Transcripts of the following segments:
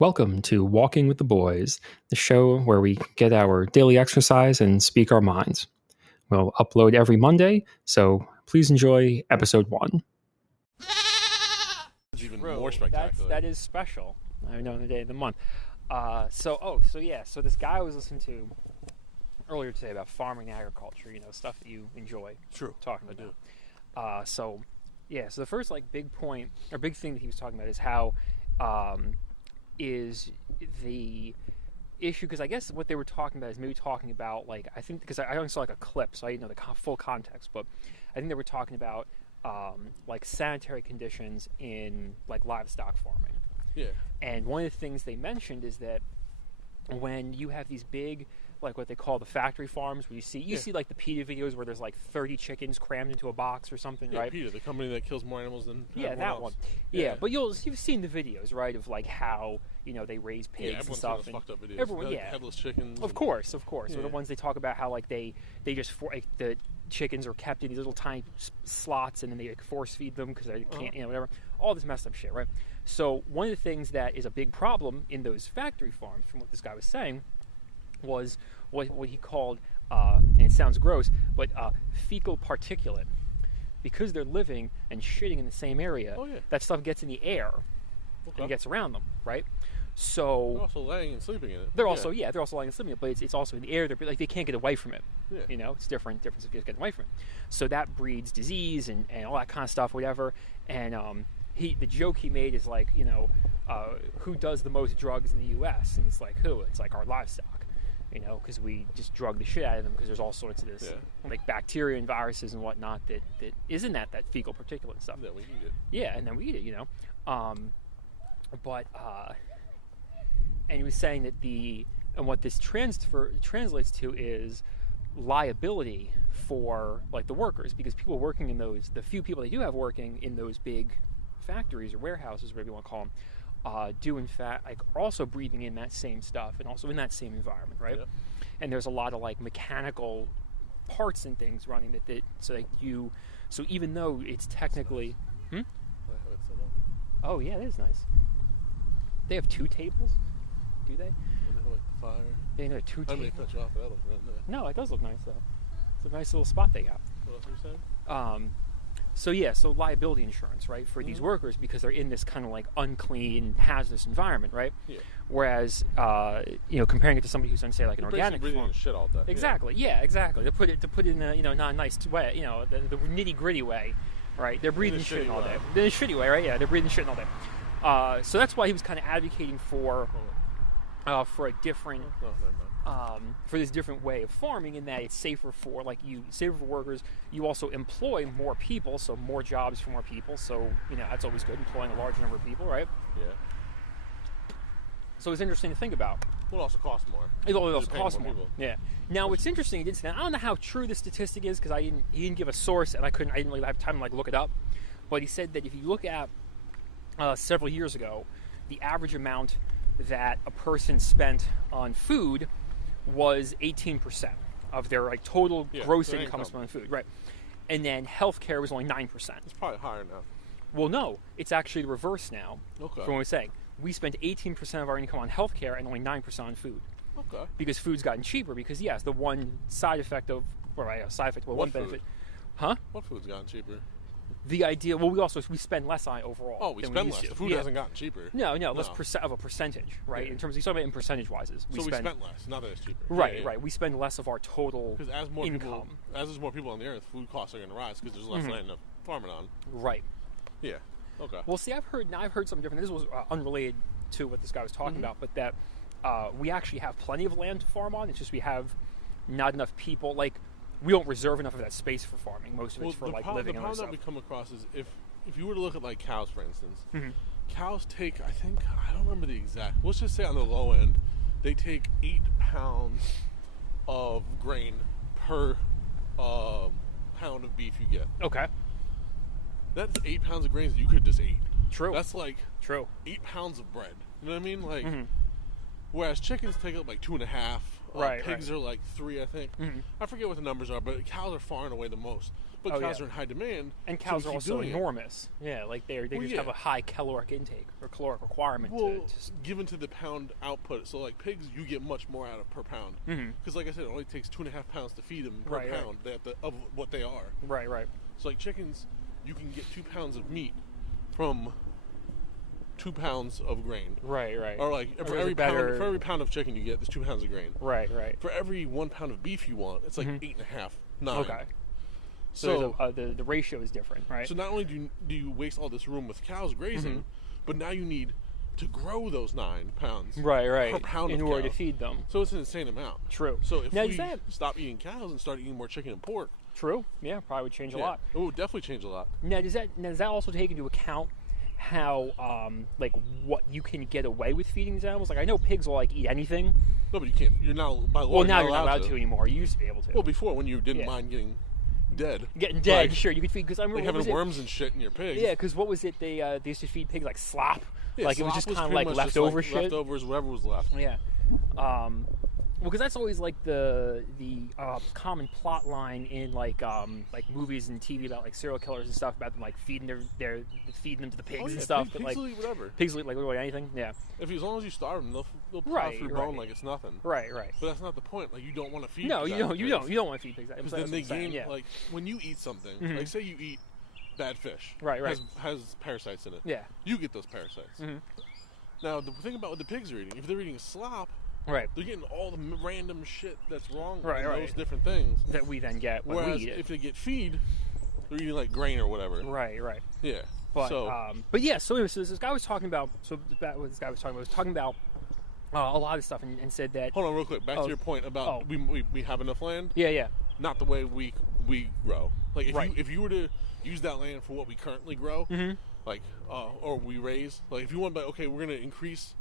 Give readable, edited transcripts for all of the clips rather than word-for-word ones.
Welcome to Walking with the Boys, the show where we get our daily exercise and speak our minds. We'll upload every Monday, so please enjoy episode 1. It's even more spectacular. That is special. I know the day of the month. So this guy I was listening to earlier today about farming and agriculture, stuff that you enjoy talking about. I do. So the first big point or big thing that he was talking about is how is the issue, because I guess what they were talking about is maybe talking about I think because I only saw a clip, so I didn't know the full context, but I think they were talking about sanitary conditions in livestock farming. Yeah. And one of the things they mentioned is that when you have these big, what they call the factory farms, where you see the PETA videos where there's 30 chickens crammed into a box or something, right? PETA, the company that kills more animals than that else. one. Yeah, but you've seen the videos, right, of how they raise pigs and stuff. Seen the fucked up videos. Everyone, headless chickens. Of course. Or the ones they talk about how they just the chickens are kept in these little tiny slots and then they force feed them because they can't, whatever. All this messed up shit, right? So one of the things that is a big problem in those factory farms, from what this guy was saying, was what he called, and it sounds gross, but fecal particulate. Because they're living and shitting in the same area, that stuff gets in the air and gets around them, right? So they're also laying and sleeping in it. They're also laying and sleeping in it, but it's also in the air. They're they can't get away from it. Yeah. It's difference if you get away from it. So that breeds disease and all that kind of stuff, whatever. And the joke he made is who does the most drugs in the U.S. and it's who? It's our livestock, because we just drug the shit out of them because there's all sorts of this bacteria and viruses and whatnot that isn't that fecal particulate stuff. Yeah, we eat it. Yeah, and then we eat it, and he was saying that what this translates to is liability for the workers, because people working in the few people they do have working in those big factories or warehouses, whatever you want to call them, do in fact are also breathing in that same stuff and also in that same environment, right? Yeah. And there's a lot of mechanical parts and things running so even though it's technically Nice. I have it set up. Oh yeah, that is nice. They have 2 tables, do they? And they have the fire. They have 2 tables. I may cut you off, but that looks really nice. No, it does look nice though. It's a nice little spot they got. What else were you saying? So liability insurance, right, for these workers, because they're in this kind of unclean, hazardous environment, right? Yeah. Whereas, comparing it to somebody who's on, say, an organic breathing farm. in shit all day. Exactly. Yeah, exactly. To put it in a not a nice way, the nitty gritty way, right? They're breathing shit all day. In a shitty way, right? Yeah, they're breathing shit all day. So that's why he was kind of advocating for a different. Oh, never mind. For this different way of farming, in that it's safer for safer for workers. You also employ more people, so more jobs for more people. So that's always good, employing a large number of people, right? Yeah. So it's interesting to think about. Will also cost more. It also costs more. People. Yeah. Now what's interesting, he did say, I don't know how true this statistic is because he didn't give a source and I didn't really have time to look it up. But he said that if you look at several years ago, the average amount that a person spent on food was 18% of their total gross income spent on food, right? And then healthcare was only 9%. It's probably higher now. Well, no, it's actually the reverse now. Okay. From what we're saying, we spend 18% of our income on healthcare and only 9% on food. Okay. Because food's gotten cheaper. Because yes, the one side effect of, one benefit, huh? What food's gotten cheaper? The idea. Well, we spend less on it overall. Oh, we spend less. The food hasn't gotten cheaper. No, less of a percentage, right? Yeah. In terms of, you talk about in percentage wise, we spend less. Not that it's cheaper. Right, right. We spend less of our total income. Because as there's more people on the earth, food costs are going to rise because there's less land to farm it on. Right. Yeah. Okay. Well, see, I've heard something different. This was unrelated to what this guy was talking about, but that we actually have plenty of land to farm on. It's just we have not enough people. We don't reserve enough of that space for farming. Most of it's for living and other stuff. The problem that we come across is if you were to look at cows, for instance, cows take, I don't remember the exact, let's just say on the low end, they take 8 pounds of grain per pound of beef you get. Okay. That's 8 pounds of grains that you could just eat. True. That's True. 8 pounds of bread. You know what I mean? Whereas chickens take up 2.5. Right. Pigs are 3, I think. I forget what the numbers are, but cows are far and away the most. But Oh, cows yeah. are in high demand, And so cows we are keep also doing it. enormous. Yeah, like they Well, just yeah. have a high caloric intake or caloric requirement. Well, to given to the pound output, so like pigs, you get much more out of per pound. Because, like I said, it only takes 2.5 pounds to feed them per Right, right. pound of what they are. right, right, So, like chickens, you can get 2 pounds of meat from 2 pounds of grain. right, right. Or like Or for is every it better- pound, for every pound of chicken you get, there's 2 pounds of grain. Right, right. For every 1 pound of beef you want, it's like 8.5, 9. Okay. So, the ratio is different, right? So not only do you waste all this room with cows grazing, but now you need to grow those 9 pounds right. per pound in of order cow. to feed them. So it's an insane amount. True. So if Now, we is that stop eating cows and start eating more chicken and pork, true? Yeah, probably would change a lot. it would definitely change a lot. Now, does that also take into account how like what you can get away with feeding these animals? Like I know pigs will like eat anything. No, but you can't. You're not by law. Well, now you're not allowed to anymore. You used to be able to. Well, before when you didn't Yeah. mind getting dead, Getting dead, like, sure, you could feed. Because I remember like what was having it? worms and shit in your pigs. Yeah, because what was it? They used to feed pigs like slop. Yeah, like it was slop just kind of pretty like much just, leftover shit. Leftovers, whatever was left. Yeah. Well, because that's always like the common plot line in like movies and TV about like serial killers and stuff about them like feeding their feeding them to the pigs Oh, yeah, and stuff. Pigs but like will eat whatever. pigs will eat like literally anything. Yeah. As long as you starve them, they'll plow Right, through right. bone like it's nothing. Right. Right. But that's not the point. Like you don't want to feed. No, pigs you out of don't. You pigs. don't. You don't want to feed pigs. Because That's then they what I'm saying, gain yeah. like when you eat something. Like say you eat bad fish. Right, right. Has parasites in it. Yeah. You get those parasites. Now the thing about what the pigs are eating, if they're eating slop, Right. they're getting all the random shit that's wrong Right, with right. those different things. That we then get when Whereas we eat it. if they get feed, they're eating like grain or whatever. Right. Right. Yeah. But so but yeah. So anyway, so this guy was talking about. So that what this guy was talking about. He was talking about a lot of stuff and said that. hold on real quick. Back Oh. to your point about Oh. we have enough land. Yeah. Yeah. Not the way we grow. Like Right. if you were to use that land for what we currently grow, like or we raise, like if you want, okay, we're gonna increase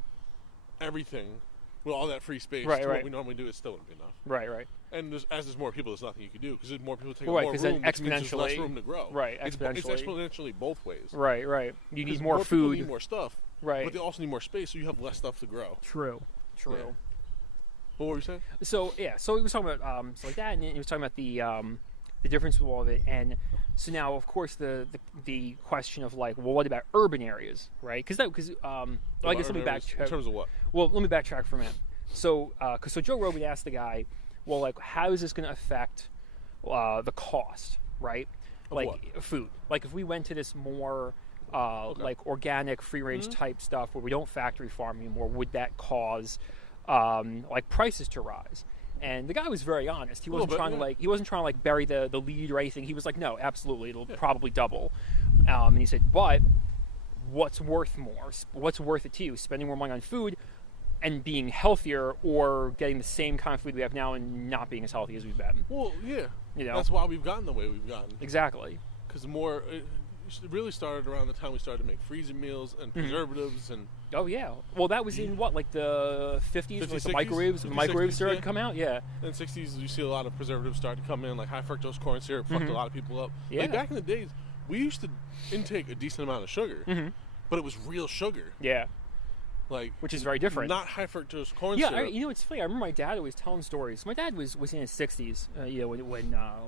everything with all that free space Right, to right. what we normally do, it still wouldn't be enough. Right. Right. And there's more people, there's nothing you can do because more people take Right, up more 'cause then room, which means there's less exponentially- room to grow. right, It's exponentially. exponentially both ways. Right. Right. You need 'Cause more people food. need more stuff. Right. But they also need more space, so you have less stuff to grow. True. True. Yeah. What were you saying? So yeah, so he was talking about so like that, and he was talking about the difference with all of it, and so now of course the question of like, well, what about urban areas, right? Because I guess let me In backtrack. terms of what? Well, let me backtrack for a minute. So so Joe Rogan asked the guy, well, like, how is this going to affect the cost, right? Like what? food. Like if we went to this more like organic, free range type stuff where we don't factory farm anymore, would that cause like prices to rise? And the guy was very honest. He wasn't trying to like bury the lead or anything. He was like, no, absolutely, it'll probably double. And he said, but what's worth more? What's worth it to you? Spending more money on food and being healthier, or getting the same kind of food we have now and not being as healthy as we've been? Well, yeah. You know? That's why we've gotten the way we've gotten. Exactly. Because it really started around the time we started to make freezing meals and preservatives and Oh yeah. Well, that was in what, like the 50s, 50s, when, like, the 60s? microwaves. The microwaves 60s, started yeah. to come out. Yeah. in the 60s, you see a lot of preservatives start to come in, like high fructose corn syrup fucked a lot of people up. Yeah. Like back in the days, we used to intake a decent amount of sugar, but it was real sugar. Yeah. Like, Which is very different. Not high fructose corn Yeah, syrup. you know, it's funny. I remember my dad always telling stories. My dad was in his 60s, you know,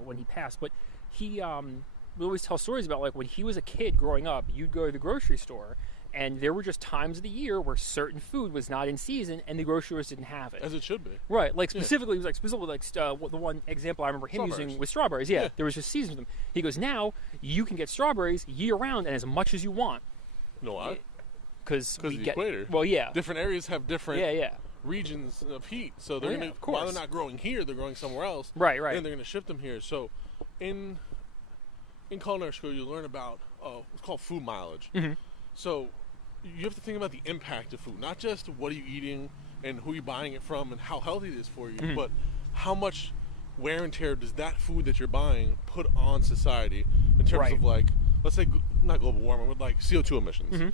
when he passed. But he would always tell stories about like when he was a kid growing up. You'd go to the grocery store, and there were just times of the year where certain food was not in season, and the grocery stores didn't have it. As it should be. Right, like specifically, it was like the one example I remember him Strawberries. using was strawberries. Yeah, Yeah. there was just seasons of them. He goes, now you can get strawberries year round and as much as you want. No, why? Because Because of the equator. Well, yeah. Different areas have different Yeah. regions of heat, so they're Yeah, gonna of course. while they're not growing here, they're growing somewhere else. Right. And they're gonna ship them here. So, in culinary school, you learn about it's called food mileage. So, you have to think about the impact of food, not just what are you eating and who you're buying it from and how healthy it is for you, but how much wear and tear does that food that you're buying put on society in terms Right. of, like, let's say not global warming, but like CO2 emissions.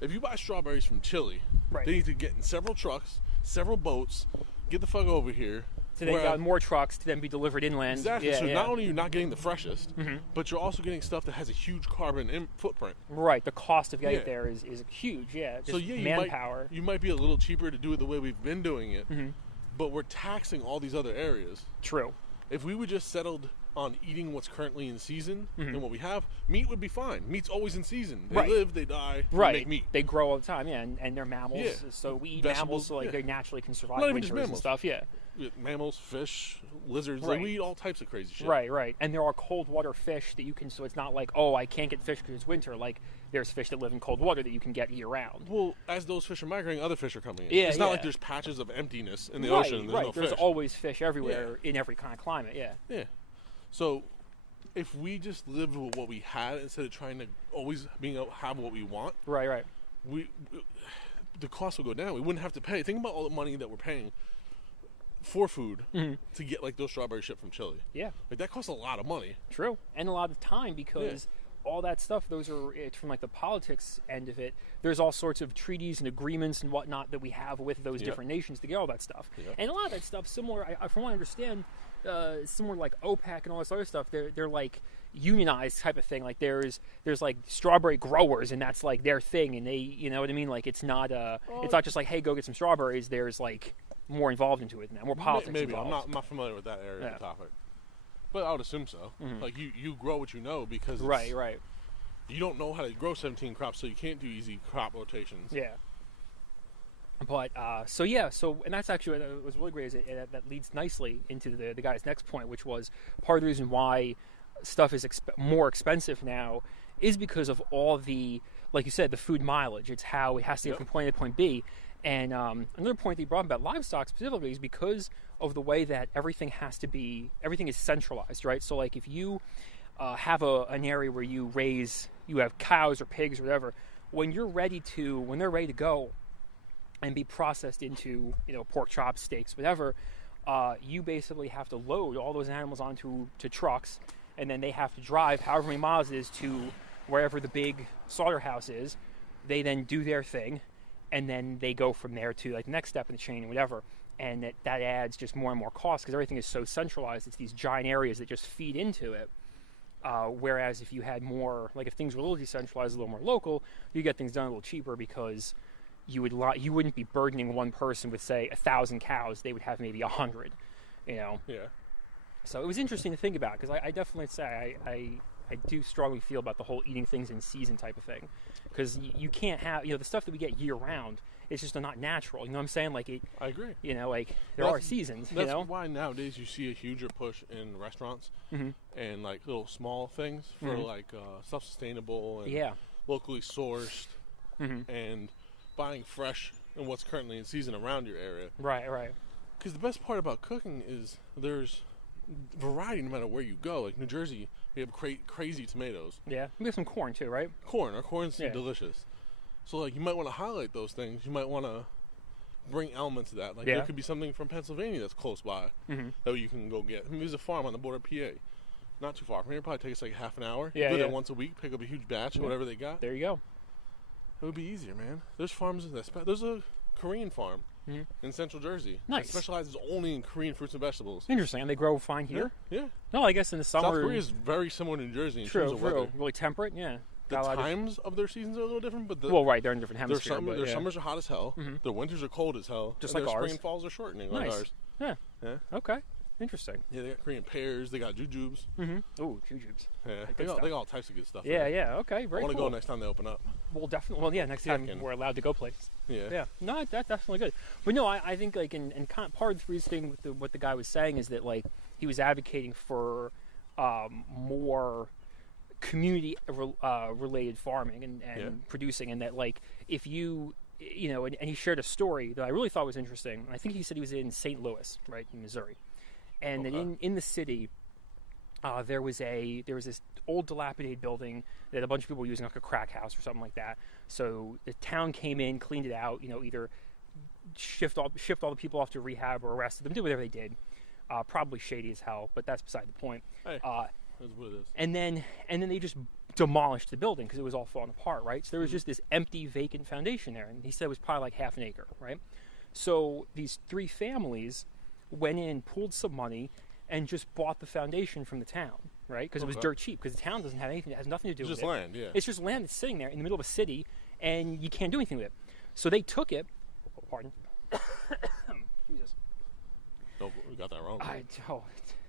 If you buy strawberries from Chile, Right. they need to get in several trucks, several boats, get the fuck over here. So they got more trucks to then be delivered inland. Exactly. Yeah, so yeah. not only are you not getting the freshest, but you're also getting stuff that has a huge carbon footprint. Right, the cost of getting Yeah. it there is huge. Yeah, just So yeah, manpower. you might be a little cheaper to do it the way we've been doing it, but we're taxing all these other areas. True. If we would just settled on eating what's currently in season and what we have, meat would be fine. Meat's always in season. They Right. live, they die, Right. they make meat. They grow all the time, yeah, and they're mammals, Yeah. so we eat Vegetables, mammals, so like yeah. they naturally can survive Not even just winters and mammals. stuff, yeah. We have mammals, fish, lizards. Right. Like, we eat all types of crazy shit. Right. And there are cold water fish that you can, so it's not like, oh, I can't get fish because it's winter. Like, there's fish that live in cold water that you can get year round. Well, as those fish are migrating, other fish are coming in. Yeah, it's not yeah. like there's patches of emptiness in the Right, ocean and there's right. no There's fish. always fish everywhere in every kind of climate, yeah. Yeah. So, if we just lived with what we had instead of trying to always being able to have what we want, Right. the cost would go down. We wouldn't have to pay. Think about all the money that we're paying for food to get like those strawberry shit from Chile. Yeah, Like that costs a lot of money. true. And a lot of time because all that stuff, those are, it's from like the politics end of it. There's all sorts of treaties and agreements and whatnot that we have with those Yep. different nations to get all that stuff. Yep. And a lot of that stuff, similar, from what I understand, similar like OPEC and all this other stuff, they're like unionized type of thing. Like there's like strawberry growers and that's like their thing, and they, you know what I mean? Like it's not just like, hey, go get some strawberries. There's like more involved into it than that, more politics Maybe involved. I'm not familiar with that area Yeah. of the topic, but I would assume so. Like you grow what you know because it's, Right. you don't know how to grow 17 crops, so you can't do easy crop rotations. Yeah. But and that's actually what was really great. Is that leads nicely into the guy's next point, which was part of the reason why stuff is more expensive now is because of all the, like you said, the food mileage. It's how it has to get from point A to point B. And another point that you brought up about livestock specifically is because of the way that everything is centralized, right? So like if you have an area where you have cows or pigs or whatever, when they're ready to go and be processed into, pork chops, steaks, whatever, you basically have to load all those animals onto trucks, and then they have to drive however many miles it is to wherever the big slaughterhouse is. They then do their thing, and then they go from there to like the next step in the chain or whatever. And that adds just more and more cost because everything is so centralized. It's these giant areas that just feed into it. Whereas if you had more, like if things were a little decentralized, a little more local, you get things done a little cheaper because you wouldn't be burdening one person with say 1,000 cows. They would have maybe 100, Yeah. So it was interesting to think about because I definitely say I do strongly feel about the whole eating things in season type of thing because you can't have the stuff that we get year round. It's just not natural. You know what I'm saying? Like I agree. Like there are seasons. That's why nowadays you see a huger push in restaurants and like little small things for like self-sustainable and locally sourced and buying fresh and what's currently in season around your area. Right. Because the best part about cooking is there's variety no matter where you go. Like New Jersey, we have crazy tomatoes. Yeah, we have some corn too, right? Our corn's delicious. So like you might want to highlight those things. You might want to bring elements of that. Like there could be something from Pennsylvania that's close by that you can go get. I mean, there's a farm on the border of PA. Not too far from here. Probably take us like half an hour. Yeah, go there once a week, pick up a huge batch of whatever they got. There you go. It would be easier, man. There's farms there's a Korean farm in Central Jersey. Nice. That specializes only in Korean fruits and vegetables. Interesting. And they grow fine here? Yeah. No, I guess in the summer. South Korea is very similar to New Jersey in terms of weather. Really temperate, yeah. The times of their seasons are a little different, but they're in different hemispheres. Their summers are hot as hell. Their winters are cold as hell. Just and like their ours. spring and falls are shortening Nice. like ours. Yeah. Okay. Interesting. Yeah, they got Korean pears. They got jujubes. Ooh, jujubes. Yeah, Good they got stuff. all types of good stuff. Yeah, there. Okay, very I want to cool. go next time they open up. Well, definitely. Well, yeah, next time Chicken. we're allowed to go places. Yeah. Yeah. No, that's definitely good. But no, I think like and kind of part of the reason with what the guy was saying is that like he was advocating for more community related farming and producing, and that like if you and he shared a story that I really thought was interesting. I think he said he was in St. Louis, right, in Missouri, and that in the city there was this old dilapidated building that a bunch of people were using, like a crack house or something like that. So the town came in, cleaned it out, either shift all the people off to rehab or arrested them, did whatever they did. Probably shady as hell, but that's beside the point. Hey, that's what it is. And then they just demolished the building because it was all falling apart, right? So there was just this empty, vacant foundation there, and he said it was probably like half an acre, right? So these 3 families went in, pulled some money, and just bought the foundation from the town, right? Because it was dirt cheap. Because the town doesn't have anything; it has nothing to do with it. It's just land, yeah. It's just land that's sitting there in the middle of a city, and you can't do anything with it. So they took it. Oh, pardon. Jesus. No, we got that wrong.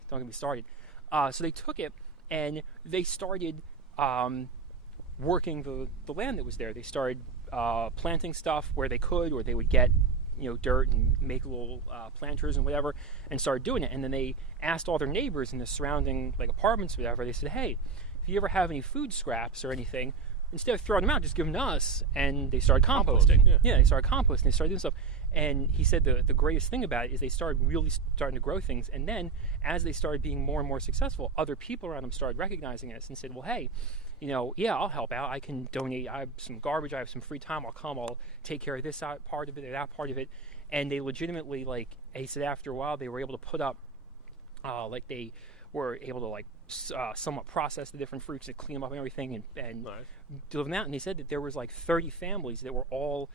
Don't get me started. So they took it and they started working the land that was there. They started planting stuff where they could, or they would get dirt and make little planters and whatever, and started doing it. And then they asked all their neighbors in the surrounding apartments or whatever. They said, hey, if you ever have any food scraps or anything, instead of throwing them out, just give them to us. And they started composting. Yeah, they started composting. They started doing stuff. And he said the greatest thing about it is they started really starting to grow things. And then as they started being more and more successful, other people around them started recognizing this and said, well, hey, I'll help out. I can donate. I have some garbage. I have some free time. I'll come. I'll take care of this part of it or that part of it. And they legitimately, he said after a while, they were able to put up, they were able to somewhat process the different fruits and clean them up and everything and Nice. deliver them out. And he said that there was 30 families that were all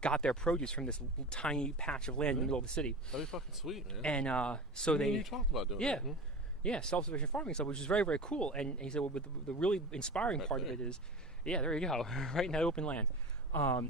got their produce from this tiny patch of land in the middle of the city. That'd be fucking sweet, man. And so You talked about doing that. Yeah, self-sufficient farming stuff, which is very, very cool. And he said, well, but the really inspiring part of it is, there you go, right in that open land.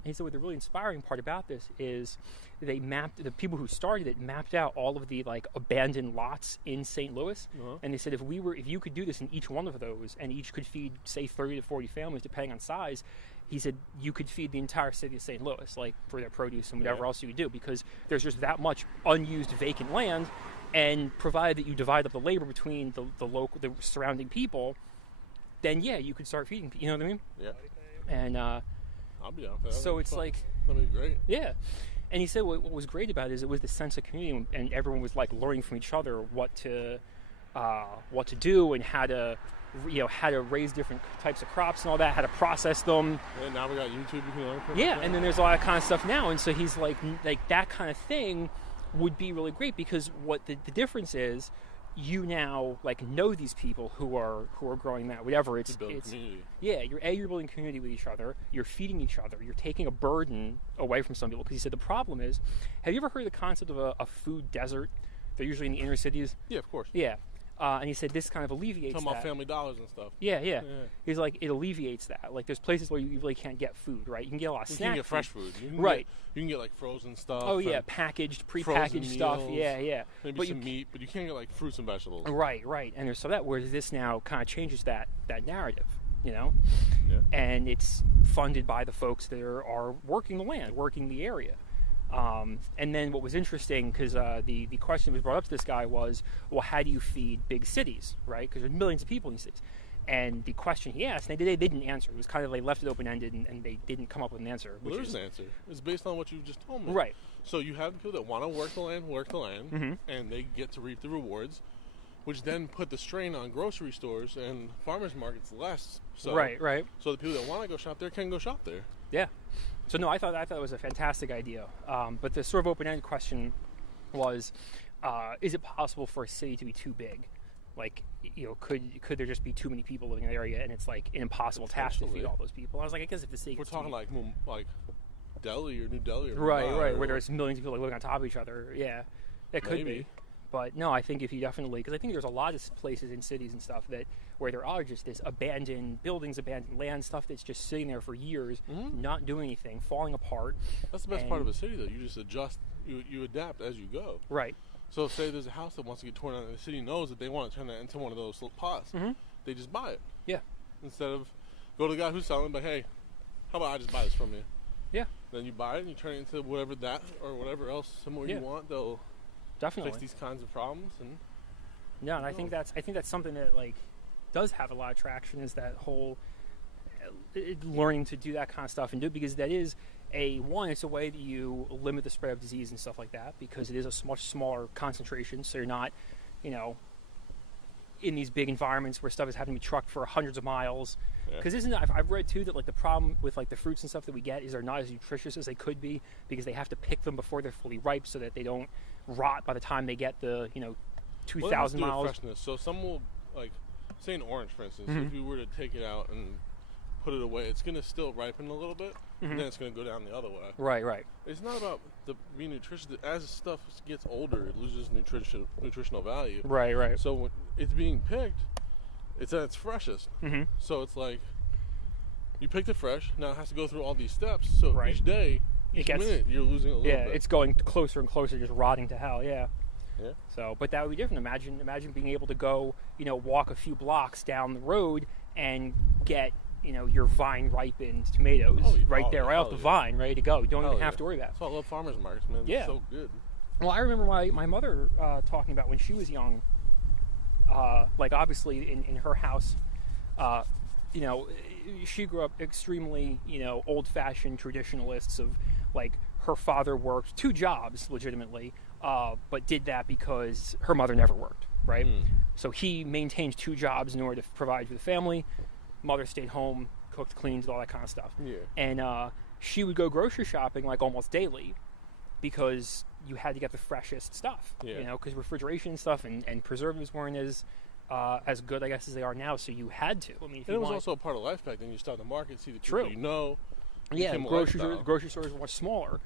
He said, what the really inspiring part about this is they mapped, the people who started it mapped out all of the abandoned lots in St. Louis. And they said, if you could do this in each one of those, and each could feed, say, 30 to 40 families, depending on size, he said you could feed the entire city of St. Louis, for their produce and whatever else you would do, because there's just that much unused vacant land. And provided that you divide up the labor between the surrounding people, then you could start feeding. You know what I mean? Yeah. And I'll be down for that. so it's that'd be great. Yeah. And he said what was great about it is it was the sense of community, and everyone was learning from each other what to do and how to raise different types of crops and all that, how to process them. And now we got YouTube you can learn from. Yeah, and then there's a lot of kind of stuff now, and so he's like that kind of thing would be really great, because what the difference is, you now know these people who are growing that, whatever it's community. Yeah, you're building community with each other, you're feeding each other, you're taking a burden away from some people. Because he said the problem is, have you ever heard the concept of a food desert? They're usually in the inner cities. Yeah, of course. Yeah. And he said this kind of alleviates talking that. about Family Dollars and stuff. Yeah. He's like, it alleviates that. There's places where you really can't get food, right? You can get a lot of snack. You can get fresh food. You can get frozen stuff. Oh yeah, packaged, prepackaged stuff. Meals, Yeah. Maybe some meat, but you can't get fruits and vegetables. Right. And there's where this now kind of changes that narrative, Yeah. And it's funded by the folks that are working the land, working the area. And then what was interesting, because the question that was brought up to this guy was, well, how do you feed big cities, right? Because there's millions of people in these cities. And the question he asked, they didn't answer. It was kind of left it open-ended, and they didn't come up with an answer. Well, there's an answer. It's based on what you just told me. Right. So you have people that want to work the land, and they get to reap the rewards, which then put the strain on grocery stores and farmers markets less. So, Right. So the people that want to go shop there can go shop there. Yeah. So no, I thought it was a fantastic idea. But the sort of open-ended question was, is it possible for a city to be too big? Could there just be too many people living in the area, and it's an impossible task to feed all those people? I was like, I guess if the city, we're talking like Delhi or New Delhi, or right, where there's millions of people living on top of each other. Yeah, it could be. But no, I think if you definitely, because I think there's a lot of places in cities and stuff where there are just this abandoned buildings, abandoned land, stuff that's just sitting there for years, not doing anything, falling apart. That's the best part of a city, though. You just adjust, you adapt as you go. Right. So say there's a house that wants to get torn down, and the city knows that they want to turn that into one of those pots. They just buy it. Yeah. Instead of go to the guy who's selling, but hey, how about I just buy this from you? Yeah. Then you buy it and you turn it into whatever that or whatever else somewhere you want. They'll definitely fix these kinds of problems. And yeah, and I think that's something that does have a lot of traction, is that whole learning to do that kind of stuff and do it, because that is it's a way that you limit the spread of disease and stuff like that, because it is a much smaller concentration, so you're not in these big environments where stuff is having to be trucked for hundreds of miles. Because I've read too that the problem with the fruits and stuff that we get is they're not as nutritious as they could be, because they have to pick them before they're fully ripe so that they don't rot by the time they get the 2,000 miles. Freshness. So some will, say an orange, for instance, if you were to take it out and put it away, it's going to still ripen a little bit, and then it's going to go down the other way. Right. It's not about being nutritious. As stuff gets older, it loses nutritional value. Right. So when it's being picked, it's at its freshest. So it's you picked it fresh. Now it has to go through all these steps. So each day, each minute, you're losing a little bit. Yeah, it's going closer and closer, just rotting to hell. Yeah. Yeah. So, but that would be different. Imagine being able to go, walk a few blocks down the road and get, your vine ripened tomatoes right off the vine, ready to go. You don't even have to worry about it. That's why I love farmers markets, man. Yeah. It's so good. Well, I remember my mother talking about when she was young, like obviously in her house, she grew up extremely, old-fashioned traditionalists of like her father worked 2 jobs legitimately, but did that because her mother never worked, right? So he maintained 2 jobs in order to provide for the family. Mother stayed home, cooked, cleaned, all that kind of stuff. Yeah. And she would go grocery shopping like almost daily because you had to get the freshest stuff, because refrigeration and stuff and preservatives weren't as good, I guess, as they are now. So you had to. I mean, it was also a part of life back then. You start the market, see the people True. you know. Yeah, grocery stores were much smaller,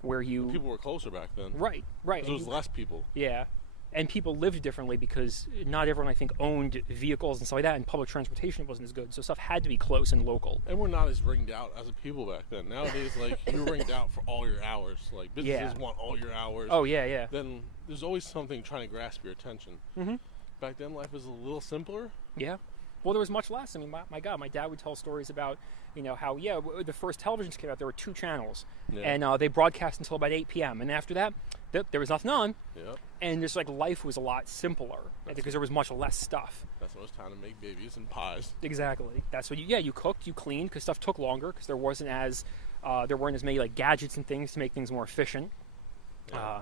where people were closer back then. Right. There was less people. Yeah, and people lived differently because not everyone, I think, owned vehicles and stuff like that, and public transportation wasn't as good. So stuff had to be close and local. And we're not as ringed out as a people back then. Nowadays, like, you're ringed out for all your hours. Like, businesses want all your hours. Oh, yeah. Then there's always something trying to grasp your attention. Mm-hmm. Back then, life was a little simpler. Yeah. Well, there was much less. I mean, my God, my dad would tell stories about, how, the first televisions came out, there were 2 channels. Yeah. And they broadcast until about 8 p.m. And after that, there was nothing on. Yep. And just, like, life was a lot simpler because there was much less stuff. That's when it was time to make babies and pies. Exactly. That's what you cooked, you cleaned, because stuff took longer, because there weren't as many, like, gadgets and things to make things more efficient. Yeah.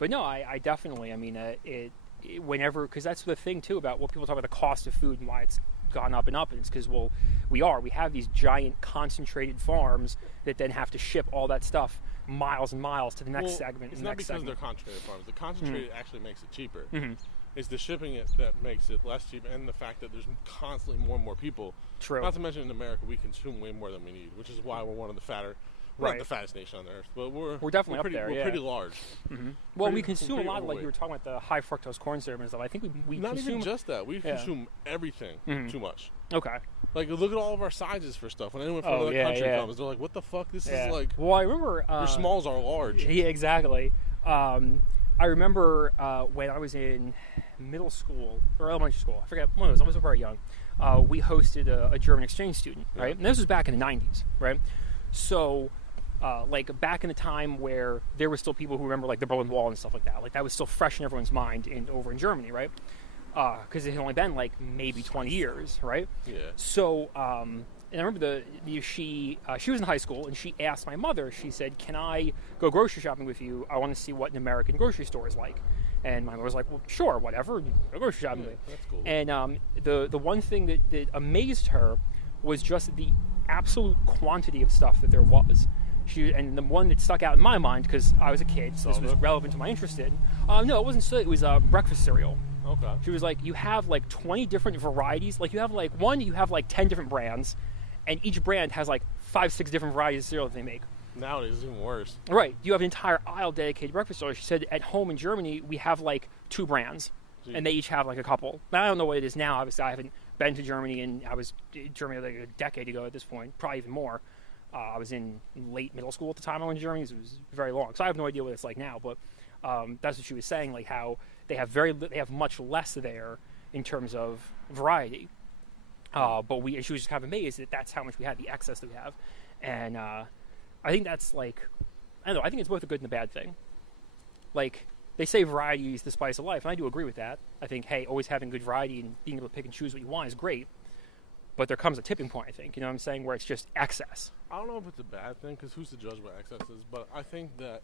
But no, I definitely, I mean, whenever, because that's the thing too about what people talk about the cost of food and why it's gone up, and it's because we have these giant concentrated farms that then have to ship all that stuff miles and miles to the next segment. It's not because they're concentrated farms. The concentrated actually makes it cheaper. Mm-hmm. It's the shipping it that makes it less cheap, and the fact that there's constantly more and more people. True. Not to mention in America we consume way more than we need, which is why we're one of the fatter. We're not the fattest nation on earth, but we're definitely up there. We're pretty large. Mm-hmm. Well, we consume a lot, like you were talking about the high fructose corn syrup and stuff. I think we not consume, even just that. We consume everything too much. Okay. Like, look at all of our sizes for stuff. When anyone from another country comes, they're like, "What the fuck? This is like." Well, I remember your smalls are large. Yeah, exactly. I remember when I was in middle school or elementary school. I forget one of those. I was very young. We hosted a German exchange student, right? And this was back in the 90s, right? So. Like back in the time where there were still people who remember like the Berlin Wall and stuff like that was still fresh in everyone's mind over in Germany, right? Because it had only been like maybe 20 years, right? Yeah. So, and I remember she was in high school and she asked my mother. She said, "Can I go grocery shopping with you? I want to see what an American grocery store is like." And my mother was like, "Well, sure, whatever. Go grocery shopping with me." That's cool. And the one thing that amazed her was just the absolute quantity of stuff that there was. And the one that stuck out in my mind, because I was a kid, so this was relevant to my interest in. No, it wasn't. So it was breakfast cereal. Okay. She was like, you have like 20 different varieties. Like you have like 10 different brands, and each brand has like 5-6 different varieties of cereal that they make. Nowadays, it's even worse. Right. You have an entire aisle dedicated to breakfast cereal. She said at home in Germany, we have like 2 brands, and they each have like a couple. Now, I don't know what it is now. Obviously, I haven't been to Germany, and I was in Germany like a decade ago at this point, probably even more. I was in late middle school at the time I went to Germany, so it was very long. So I have no idea what it's like now, but that's what she was saying, like how they have much less there in terms of variety. But she was just kind of amazed that that's how much we had, the excess that we have. And I think that's like, I don't know, I think it's both a good and a bad thing. Like, they say variety is the spice of life, and I do agree with that. I think, hey, always having good variety and being able to pick and choose what you want is great. But there comes a tipping point, I think, you know what I'm saying, where it's just excess. I don't know if it's a bad thing, because who's to judge what excess is, but I think that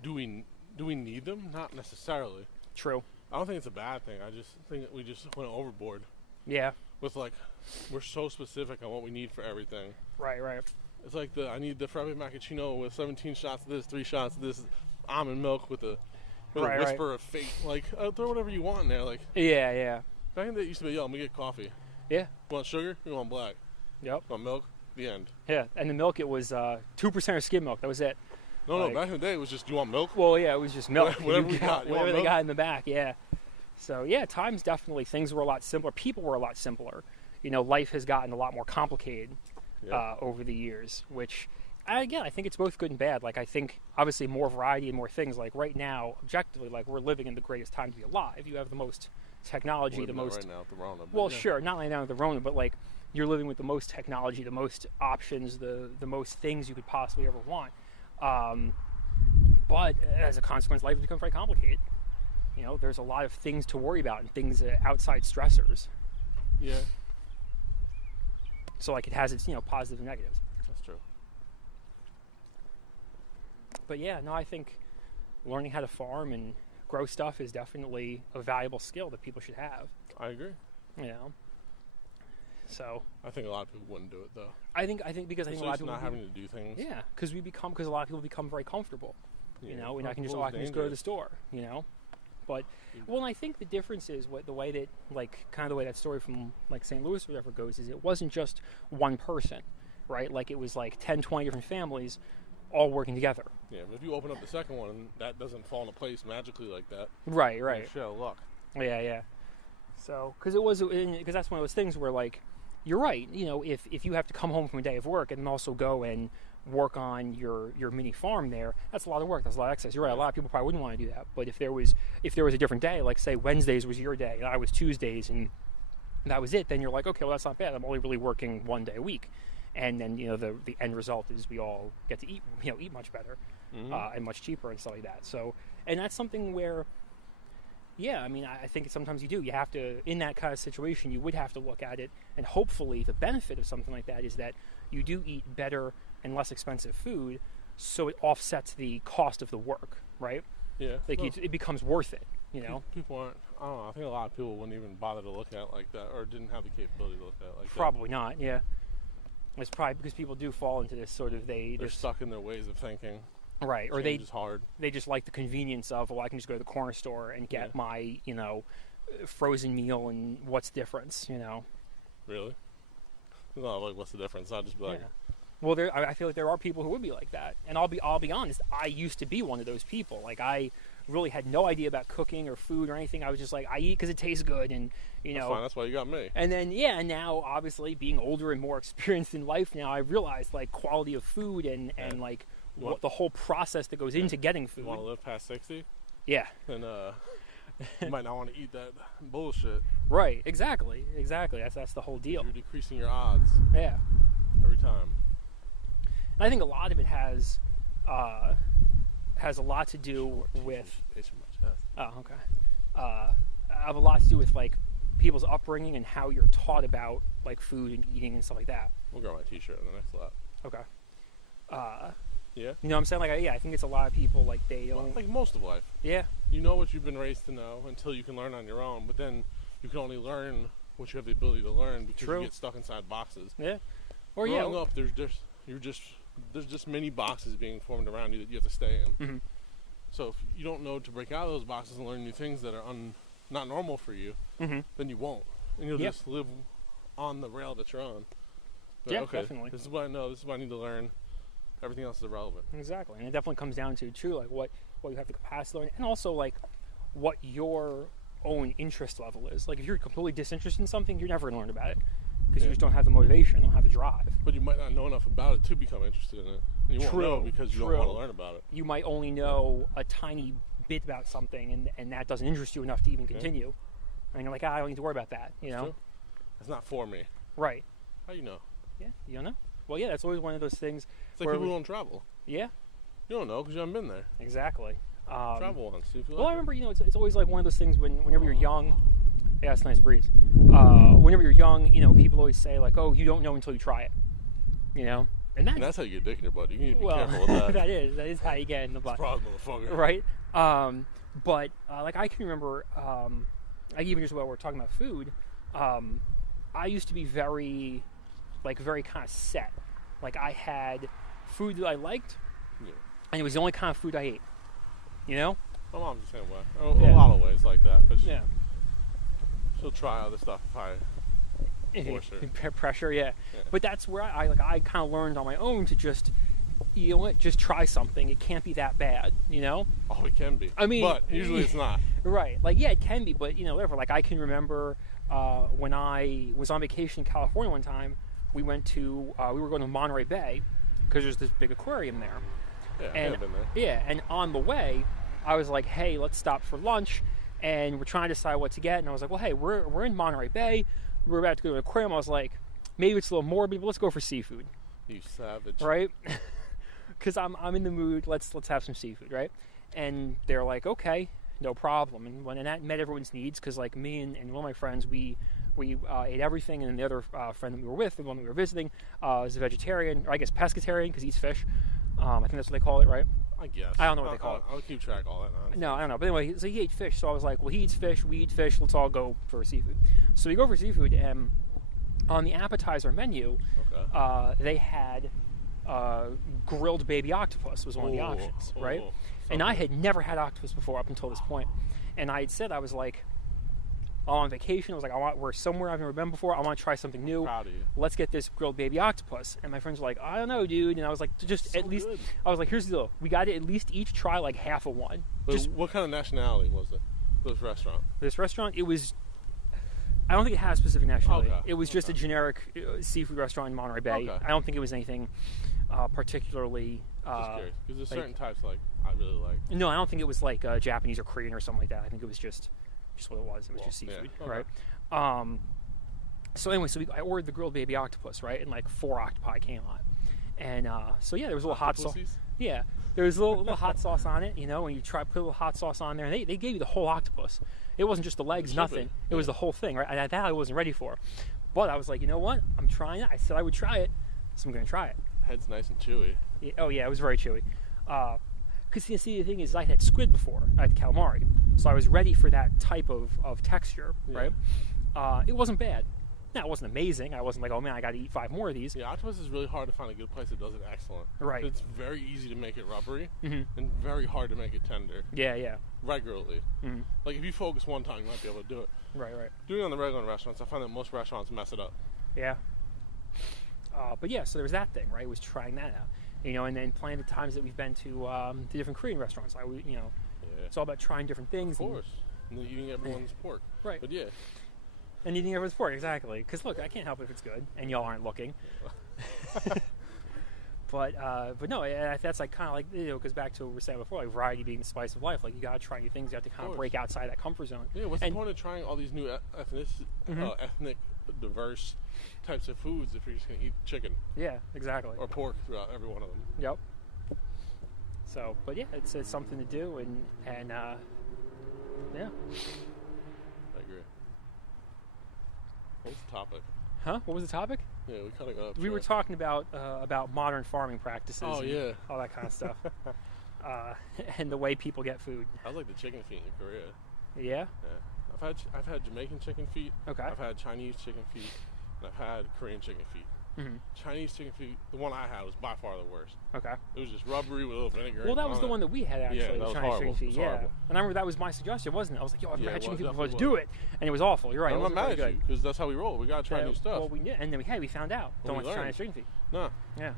do we need them? Not necessarily. True. I don't think it's a bad thing. I just think that we just went overboard. Yeah. With like, we're so specific on what we need for everything. Right. It's like I need the frappe macchiato with 17 shots of this, 3 shots of this, almond milk with a whisper of fate. Like, throw whatever you want in there. Like. Yeah. Back in the day, it used to be, let me get coffee. Yeah. You want sugar? You want black? Yep. You want milk? The end. Yeah, and the milk, it was 2% of skim milk. That was it. No, back in the day, it was just, do you want milk? Well, yeah, it was just milk. Whatever we got. Whatever they got in the back, yeah. So, yeah, times definitely, things were a lot simpler. People were a lot simpler. You know, life has gotten a lot more complicated over the years, which Again, I think it's both good and bad. Like, I think obviously more variety and more things. Like right now, objectively, like we're living in the greatest time to be alive. You have the most technology, the most. Right now with the Rona, well, sure, not laying down with the Rona, but like you're living with the most technology, the most options, the most things you could possibly ever want. But as a consequence, life has become very complicated. You know, there's a lot of things to worry about and things outside stressors. Yeah. So like it has its positives and negatives. That's true. But yeah, no, I think learning how to farm and grow stuff is definitely a valuable skill that people should have. I agree. You know. So I think a lot of people wouldn't do it though. I think because I think a lot of people not having to do things. Yeah, because a lot of people become very comfortable. Yeah, you know, and I can just go to the store. You know. But, well, and I think the difference is the way that, like, kind of the way that story from, like, St. Louis or whatever goes is it wasn't just one person, right? Like, it was, like, 10, 20 different families all working together. Yeah, but if you open up the second one, that doesn't fall into place magically like that. Right. Shit out of luck. Yeah. So, because that's one of those things where, like, you're right. You know, if you have to come home from a day of work and then also go and work on your mini farm there, that's a lot of work, that's a lot of exercise. You're right, a lot of people probably wouldn't want to do that. But if there was a different day, like say Wednesdays was your day and I was Tuesdays and that was it, then you're like, okay, well that's not bad, I'm only really working one day a week. And then the end result is we all get to eat much better, and much cheaper and stuff like that. So, and that's something where I mean, I think sometimes you have to, in that kind of situation, you would have to look at it, and hopefully the benefit of something like that is that you do eat better and less expensive food, so it offsets the cost of the work, right? Yeah. Like it becomes worth it, you know? People aren't, I don't know, I think a lot of people wouldn't even bother to look at it like that, or didn't have the capability to look at it like Probably not, yeah. It's probably because people do fall into this sort of, they're stuck in their ways of thinking. Right, or Change is hard. They just like the convenience of, I can just go to the corner store and get my, frozen meal, and what's the difference, you know? Really? No, like, what's the difference? I'll just be like... Yeah. Well, I feel like there are people who would be like that, and I'll be honest. I used to be one of those people. Like I really had no idea about cooking or food or anything. I was just like, I eat because it tastes good, and That's fine. That's why you got me. And then and now obviously being older and more experienced in life now, I realized like quality of food and like the whole process that goes into getting food. You want to live past 60? Yeah. Then you might not want to eat that bullshit. Right. Exactly. That's the whole deal. You're decreasing your odds. Yeah. Every time. And I think a lot of it has a lot to do with. Oh, okay. Have a lot to do with like people's upbringing and how you're taught about like food and eating and stuff like that. We'll grab my T-shirt on the next lap. Okay. Yeah. You know what I'm saying? Like, I think it's a lot of people like they don't. Like most of life. Yeah. You know what you've been raised to know until you can learn on your own, but then you can only learn what you have the ability to learn because you get stuck inside boxes. Yeah. Or growing up, there's just many boxes being formed around you that you have to stay in. Mm-hmm. So if you don't know to break out of those boxes and learn new things that are not normal for you, then you won't, and you'll just live on the rail that you're on. But, okay, definitely. This is what I know. This is what I need to learn. Everything else is irrelevant. Exactly, and it definitely comes down to like what you have the capacity to learn, and also like what your own interest level is. Like if you're completely disinterested in something, you're never going to learn about it. Because you just don't have the motivation, don't have the drive. But you might not know enough about it to become interested in it. And you won't know because you don't want to learn about it. You might only know a tiny bit about something, and that doesn't interest you enough to even continue. And you're like, I don't need to worry about that, you know? True. It's not for me. Right. How you know? Yeah, you don't know? Well, yeah, that's always one of those things. It's like people who don't travel. Yeah. You don't know because you haven't been there. Exactly. Travel once. See if you well, like I remember, it's always like one of those things whenever you're young. Yeah, it's a nice breeze. Whenever you're young, people always say like, "Oh, you don't know until you try it," and that's how you get dick in your butt. You need to be careful with that. that is how you get in the butt. Surprise, motherfucker. Right. But like I can remember, like even just while we're talking about food, I used to be very kind of set. Like I had food that I liked, and it was the only kind of food I ate. My mom's the same way. A lot of ways like that, but she'll try other stuff if I force her. Pressure, yeah. But that's where I kind of learned on my own to just, just try something. It can't be that bad, Oh, it can be. I mean, but usually it's not. Right. Like, yeah, it can be, but whatever. Like, I can remember when I was on vacation in California one time. We were going to Monterey Bay, because there's this big aquarium there. Yeah, And I've been there. yeah, and on the way, I was like, hey, let's stop for lunch, and we're trying to decide what to get. And I was like, well, hey, we're in Monterey Bay. We're about to go to an aquarium. I was like, maybe it's a little morbid, but let's go for seafood, You savage. right? Because I'm in the mood. Let's have some seafood, right? And they're like, okay, no problem. And that met everyone's needs, because like me and one of my friends, we ate everything, and then the other friend that we were with, the one we were visiting, is a vegetarian, or I guess pescatarian, because he eats fish. I think that's what they call it, right? I guess. I don't know what they call it. I'll keep track of all that. Honestly. No, I don't know. But anyway, so he ate fish. So I was like, well, he eats fish, we eat fish. Let's all go for seafood. So we go for seafood, and on the appetizer menu, they had grilled baby octopus was one of the options, right? And I had never had octopus before up until this point. And I had said, I was like, I'm on vacation. I was like, we're somewhere I've never been before. I want to try something new. Proud of you. Let's get this grilled baby octopus. And my friends were like, I don't know, dude. And I was like, just So at least, good. I was like, here's the deal. We got to at least each try like half of one. But Just what kind of nationality was it? This restaurant. this restaurant, it was, I don't think it had a specific nationality. Okay. It was just a generic seafood restaurant in Monterey Bay. Okay. I don't think it was anything particularly. Just curious, because there's like- certain types like I really like. No, I don't think it was like Japanese or Korean or something like that. I think it was just what it was. It was just yeah, seafood, okay. right? So anyway, I ordered the grilled baby octopus, right? And like 4 octopi came on. And so yeah, there was a little hot sauce. Octopussies? Yeah, there was a little hot sauce on it, and you put a little hot sauce on there, and they gave you the whole octopus. It wasn't just the legs, nothing. It was the whole thing, right? And that I wasn't ready for. But I was like, you know what? I'm trying it. I said I would try it, so I'm going to try it. Head's nice and chewy. Yeah, oh yeah, it was very chewy. Because the thing is, I had squid before. I had calamari, so I was ready for that type of texture, right? It wasn't bad. Now, it wasn't amazing. I wasn't like, oh man, I got to eat 5 more of these. Yeah, octopus is really hard to find a good place that does it excellent. Right. It's very easy to make it rubbery Mhm. and very hard to make it tender Yeah. regularly. Mhm. Like if you focus one time, you might be able to do it. Right. Doing it on the regular restaurants, I find that most restaurants mess it up. Yeah. But yeah, so there was that thing, right? Was trying that out, and then plenty of the times that we've been to the different Korean restaurants, Yeah, it's all about trying different things. of course. And then eating everyone's pork. Right. But yeah, And eating everyone's pork, exactly. Because look, I can't help if it's good, and y'all aren't looking. But no, that's like kind of like it goes back to what we were saying before, like variety being the spice of life. Like you gotta try new things. You have to kind of break outside that comfort zone. yeah. What's the point of trying all these new ethnic, diverse types of foods if you're just gonna eat chicken Yeah, exactly. or pork throughout every one of them? Yep. So, but yeah, it's something to do, and yeah. I agree. What's the topic? Huh? What was the topic? Yeah, we kind of got up. We were talking about modern farming practices. Oh, and yeah. all that kind of stuff, and the way people get food. I like the chicken feet in Korea. Yeah. Yeah, I've had Jamaican chicken feet. Okay. I've had Chinese chicken feet, and I've had Korean chicken feet. Mm-hmm. Chinese chicken feet, the one I had was by far the worst. Okay. It was just rubbery with a little vinegar. Well, that was the one that we had actually. Yeah, that the was Chinese horrible. chicken It feet. was Yeah. horrible. And I remember that was my suggestion, wasn't it? I was like, yo, I've never Yeah, had chicken it feet was, before. Let's definitely do it. And it was awful. You're right. I'm it not wasn't mad very at you good. because that's how we roll. We gotta try Yeah, new stuff. Well, we did, and then we found out. Well, Don't we want learned. Chinese chicken feet. No, Yeah.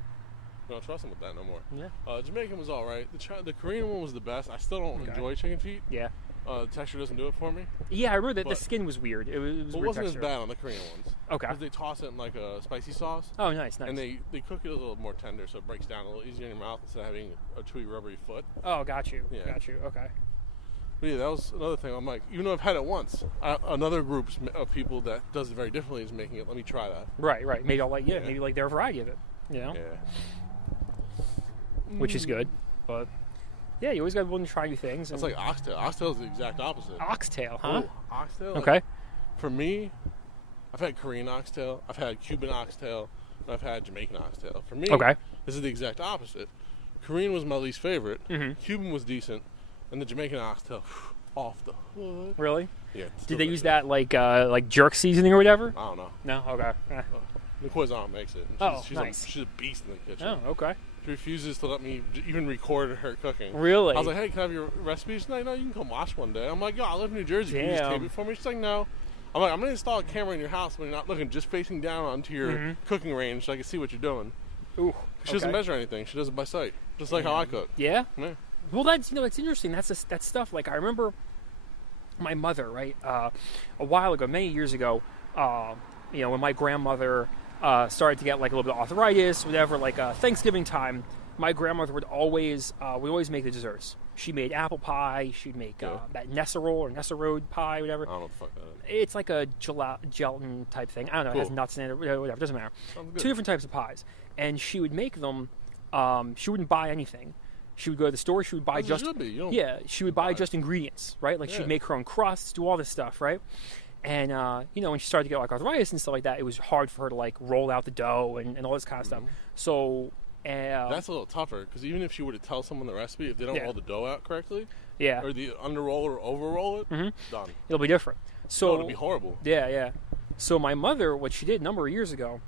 we don't trust them with that no more. Yeah. Jamaican was all right. The Korean one was the best. I still don't Okay. enjoy chicken feet. Yeah. The texture doesn't do it for me. Yeah, I remember that the But- skin was weird. It was It weird wasn't texture. as bad on the Korean ones. Okay. Because they toss it in like a spicy sauce. Oh, nice. And they cook it a little more tender so it breaks down a little easier in your mouth instead of having a chewy rubbery foot. Oh, got you. Yeah. Got you. Okay. But yeah, that was another thing. I'm like, even though I've had it once, another group of people that does it very differently is making it. Let me try that. Right. Maybe I'll like Yeah. maybe like their variety of it. You know, Yeah. which is good. But yeah, you always got to be willing to try new things. It's and- like oxtail. Oxtail is the exact opposite. oxtail, huh? Oh, oxtail? Okay. Like, for me, I've had Korean oxtail, I've had Cuban oxtail, and I've had Jamaican oxtail. For me, Okay. this is the exact opposite. Korean was my least favorite. Mhm. Cuban was decent, and the Jamaican oxtail, off the hook. Really? Yeah. Did they use that like jerk seasoning or whatever? I don't know. No. Okay. Nicole Aunt makes it. And Oh, she's nice. she's a beast in the kitchen. Oh, okay. She refuses to let me even record her cooking. Really? I was like, hey, can I have your recipes? She's like, no, you can come watch one day. I'm like, yo, I live in New Jersey. Can you just tape Damn. it for me? She's like, no. I'm like, I'm going to install a camera in your house when you're not looking, just facing down onto your cooking range so I can see what you're doing. Ooh. She doesn't measure anything. She does it by sight, just like how I cook. Yeah. Yeah. Well, that's it's interesting. That's stuff. Like I remember my mother, right, a while ago, many years ago, when my grandmother started to get like a little bit of arthritis, whatever. Like Thanksgiving time, my grandmother would always make the desserts. She made apple pie. She'd make that Nesserole or Nesserode pie, whatever. I don't know what the fuck that is. It's like a gelatin type thing. I don't know. Cool. It has nuts in it, whatever. It doesn't matter. Sounds good. 2 different types of pies, and she would make them. She wouldn't buy anything. She would go to the store. She would buy As it should be. You don't she would buy just ingredients, right? Like Yeah. she'd make her own crusts, do all this stuff, right? And when she started to get like arthritis and stuff like that, it was hard for her to like roll out the dough and all this kind of stuff. So That's a little tougher because even if she were to tell someone the recipe, if they don't roll the dough out correctly, yeah, or the underroll or overroll it, done. it'll be different. So it'll be horrible. Yeah. So my mother, what she did a number of years ago,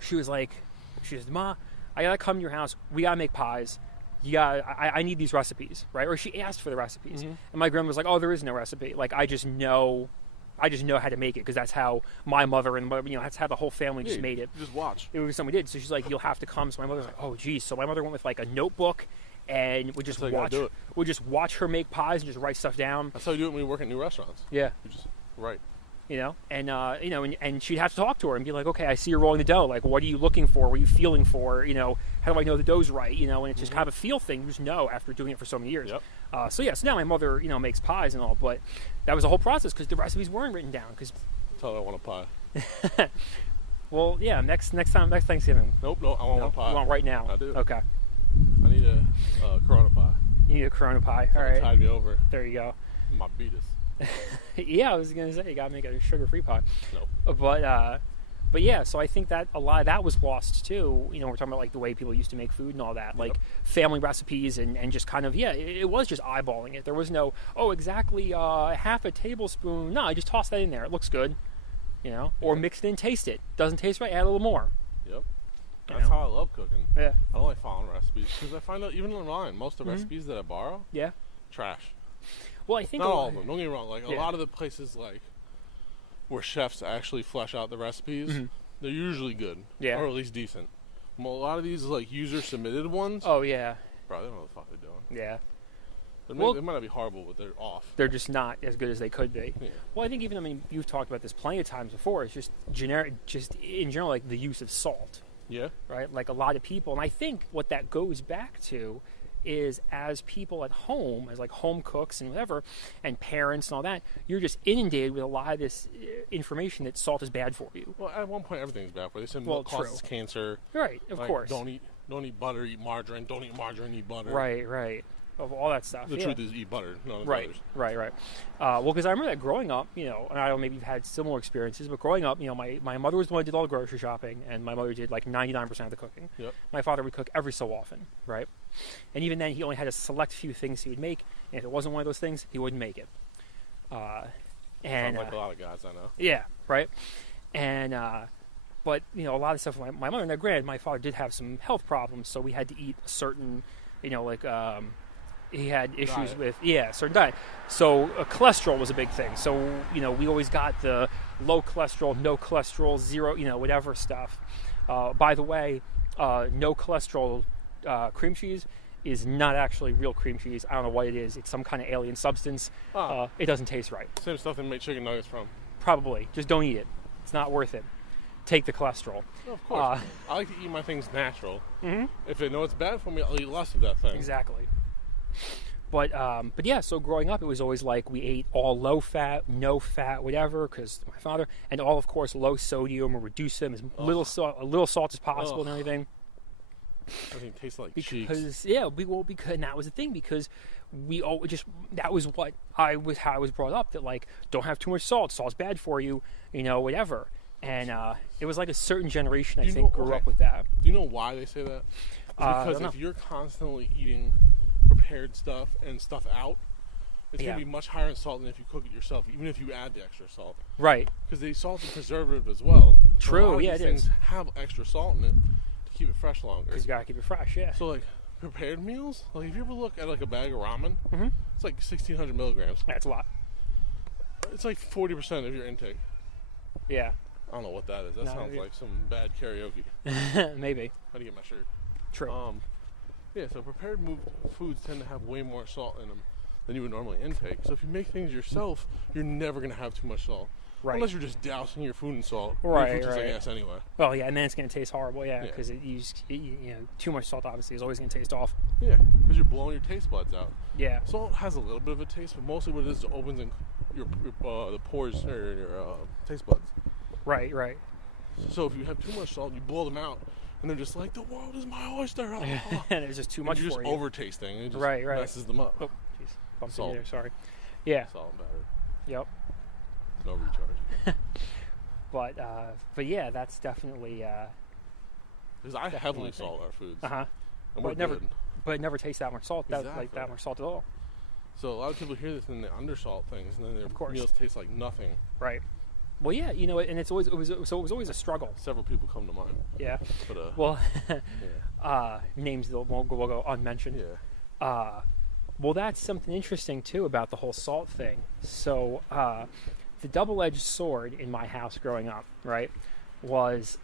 she said, "Ma, I gotta come to your house. We gotta make pies. I need these recipes, right?" Or she asked for the recipes, and my grandma was like, "Oh, there is no recipe. Like I just know how to make it because that's how my mother and that's how the whole family just made it. Just watch. It was something we did." So she's like, "You'll have to come." So my mother's like, "Oh, geez." So my mother went with like a notebook and would just watch her make pies and just write stuff down. That's how you do it when you work at new restaurants. Yeah. You just write. And she'd have to talk to her and be like, "Okay, I see you're rolling the dough. Like, what are you looking for? What are you feeling for? How do I know the dough's right? And it's just kind of a feel thing. You just know after doing it for so many years." Yep. So now my mother, makes pies and all, but that was a whole process because the recipes weren't written down. Because Tell her I want a pie. well, yeah, next Thanksgiving. Nope, no, I want a pie. You want right now? I do. Okay. I need a Corona pie. You need a Corona pie. All right. Tied me over. There you go. My beatus. Yeah, I was gonna say you gotta make a sugar-free pie. Nope. But yeah, so I think that a lot of that was lost too. We're talking about like the way people used to make food and all that, like family recipes and just kind of it was just eyeballing it. There was no exactly half a tablespoon. No, I just toss that in there. It looks good, or mix it in, taste it. Doesn't taste right, add a little more. Yep. That's how I love cooking. Yeah. I don't like following recipes because I find out even online, most of the recipes that I borrow, trash. Well, I think not all of them. Don't get me wrong. Like Yeah. a lot of the places, like where chefs actually flesh out the recipes, they're usually good, or at least decent. A lot of these like user submitted ones, Oh yeah, bro, they don't know what the fuck they're doing. yeah. They might not be horrible, but they're off. They're just not as good as they could be. Yeah. Well, I think you've talked about this plenty of times before. It's just just in general, like the use of salt, Yeah. right? Like a lot of people, and I think what that goes back to is as people at home, as like home cooks and whatever, and parents and all that, you're just inundated with a lot of this information that salt is bad for you. Well, at one point, everything's bad for you. They said milk causes cancer. Right, of course. Don't eat butter, eat margarine. Don't eat margarine, eat butter. Right. Of all that stuff. The truth is, eat butter, none of the Right. Well, because I remember that growing up, and I don't know, maybe you've had similar experiences, but growing up, my mother was the one who did all the grocery shopping, and my mother did like 99% of the cooking. Yep. My father would cook every so often, right? And even then, he only had a select few things he would make, and if it wasn't one of those things, he wouldn't make it. Sounds like a lot of guys I know. Yeah, right. And but a lot of stuff. My mother, now granted, my father did have some health problems, so we had to eat a certain, he had issues Diet. with certain diet. So cholesterol was a big thing. So we always got the low cholesterol, no cholesterol, zero, whatever stuff. By the way, no cholesterol cream cheese is not actually real cream cheese. I don't know what it is. It's some kind of alien substance. It doesn't taste right. Same stuff they make chicken nuggets from. Probably. Just don't eat it. It's not worth it. Take the cholesterol. Well, of course. I like to eat my things natural. Mm-hmm. If I know it's bad for me, I'll eat less of that thing. Exactly. But yeah, so growing up, it was always like we ate all low fat, no fat, whatever, because my father, and all, of course, low sodium or reduce them as little salt as possible and everything. Everything tastes like because cheeks. because and that was the thing, because we all just, that was what how I was brought up, that like, don't have too much salt, salt's bad for you, whatever. And it was like a certain generation, I think, grew up with that. Do you know why they say that? It's because if you're constantly eating prepared stuff and stuff out, it's going to be much higher in salt than if you cook it yourself, even if you add the extra salt. Right. Because they salt and preservative as well. True, so a lot of yeah, these it things is. have extra salt in it to keep it fresh longer. Because you got to keep it fresh, yeah. So, like, prepared meals, like, if you ever look at, like, a bag of ramen, it's like 1,600 milligrams. That's a lot. It's like 40% of your intake. Yeah. I don't know what that is. That sounds like some bad karaoke. Maybe. How do you get my shirt? True. Yeah, so prepared foods tend to have way more salt in them than you would normally intake. So if you make things yourself, you're never going to have too much salt. Right. Unless you're just dousing your food in salt. Right, Your food tastes right. like ass anyway. Well, yeah, and then it's going to taste horrible, yeah, Yeah. because too much salt obviously is always going to taste off. Yeah, because you're blowing your taste buds out. Yeah. Salt has a little bit of a taste, but mostly what it is opens in the pores or your taste buds. Right, right. So if you have too much salt, you blow them out, and they're just like, the world is my oyster. And it's just too much you're just for you. over tasting, and it just Right. messes them up. Oh, jeez, bumped Salt. into there. Sorry. Yeah. Salt and batter. Yep. No recharge. But yeah, that's definitely. Because I heavily salt our foods. Uh huh. And But we're it never- good. But it never tastes that much salt. Like Exactly. that much salt at all. So a lot of people hear this and they undersalt things, and then their Of course. meals taste like nothing. Right. Well, yeah, and it was always a struggle. Several people come to mind. Yeah. But Well, yeah. names that will go unmentioned. Yeah. Well, that's something interesting too about the whole salt thing. So, the double-edged sword in my house growing up, right, was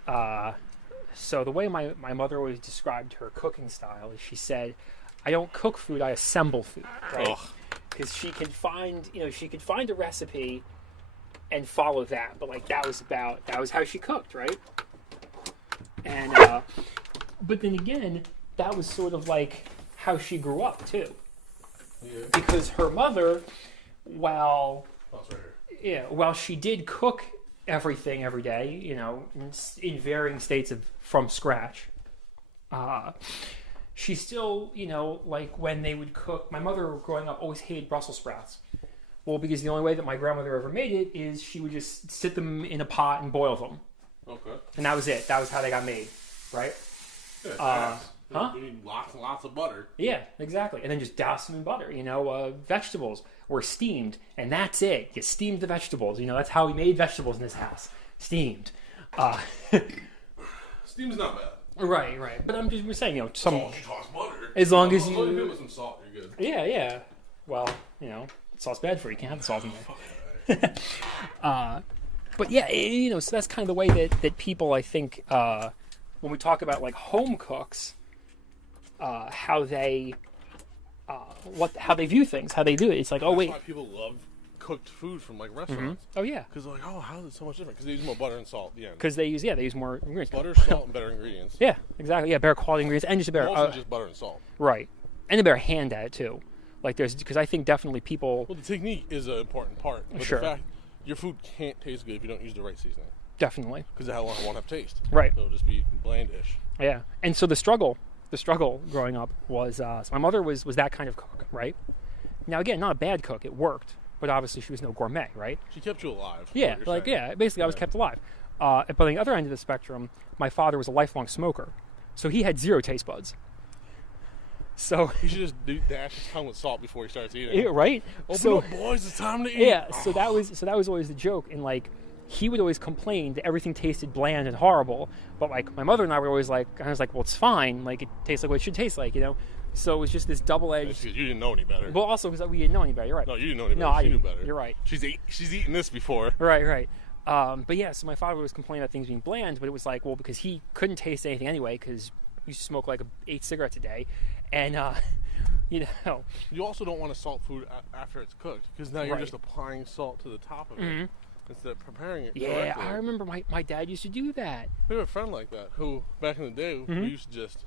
so the way my mother always described her cooking style is she said, "I don't cook food, I assemble food," right? Ugh. Because she could find a recipe and follow that, but like that was how she cooked, right? And but then again, that was sort of like how she grew up too. Yeah. Because her mother, while Oh, it's right here. while she did cook everything every day, in varying states of from scratch, she still, like when they would cook. My mother, growing up, always hated Brussels sprouts. Well, because the only way that my grandmother ever made it is she would just sit them in a pot and boil them, Okay. and that was it. That was how they got made, right? Yeah, huh? You need lots and lots of butter. Yeah, exactly. And then just douse them in butter. Vegetables were steamed, and that's it. You steamed the vegetables. That's how we made vegetables in this house. Steamed. Steam's not bad. Right. But I'm just saying, some. As long as you toss butter. As long as you you. hit it with some salt, you're good. Yeah. Well, salt's bad for you. You can't have the salt in there. But yeah, so that's kind of the way that people, I think, when we talk about like home cooks, how they view things, how they do it. It's like, oh wait, That's why people love cooked food from like restaurants. oh yeah, Because they're like, oh, how is it so much different? Because they use more butter and salt at the end. because they use more ingredients. Butter, salt, and better ingredients. Yeah, exactly. Yeah, better quality ingredients and just a better Mostly just butter and salt. right, and a better hand at it too. Like because I think definitely people Well, the technique is an important part. But Sure. the fact your food can't taste good if you don't use the right seasoning. definitely Because it won't have taste. right. It'll just be blandish. Yeah, and so the struggle growing up was so my mother was that kind of cook, right? Now again, not a bad cook. It worked, but obviously she was no gourmet, right? She kept you alive. Yeah, what you're saying. basically I was Yeah. kept alive. But on the other end of the spectrum, my father was a lifelong smoker, so he had zero taste buds. So He should just dash his tongue with salt before he starts eating. yeah, right? Open so up, boys! It's time to eat. yeah, so that was always the joke, and like he would always complain that everything tasted bland and horrible. But like my mother and I were always like, I was like, well, it's fine. Like it tastes like what it should taste like, So it was just this It's double-edged. because you didn't know any better. Well, also because we didn't know any better. You're right. No, you didn't know any better. No, I she knew didn't. better. You're right. She's eaten this before. Right. But yeah, so my father was complaining about things being bland, but it was like, well, because he couldn't taste anything anyway, because he used to smoke like 8 cigarettes a day, and You also don't want to salt food after it's cooked, because now you're Right. just applying salt to the top of it instead of preparing it. yeah, correctly. I remember my dad used to do that. We have a friend like that who, back in the day, we used to just.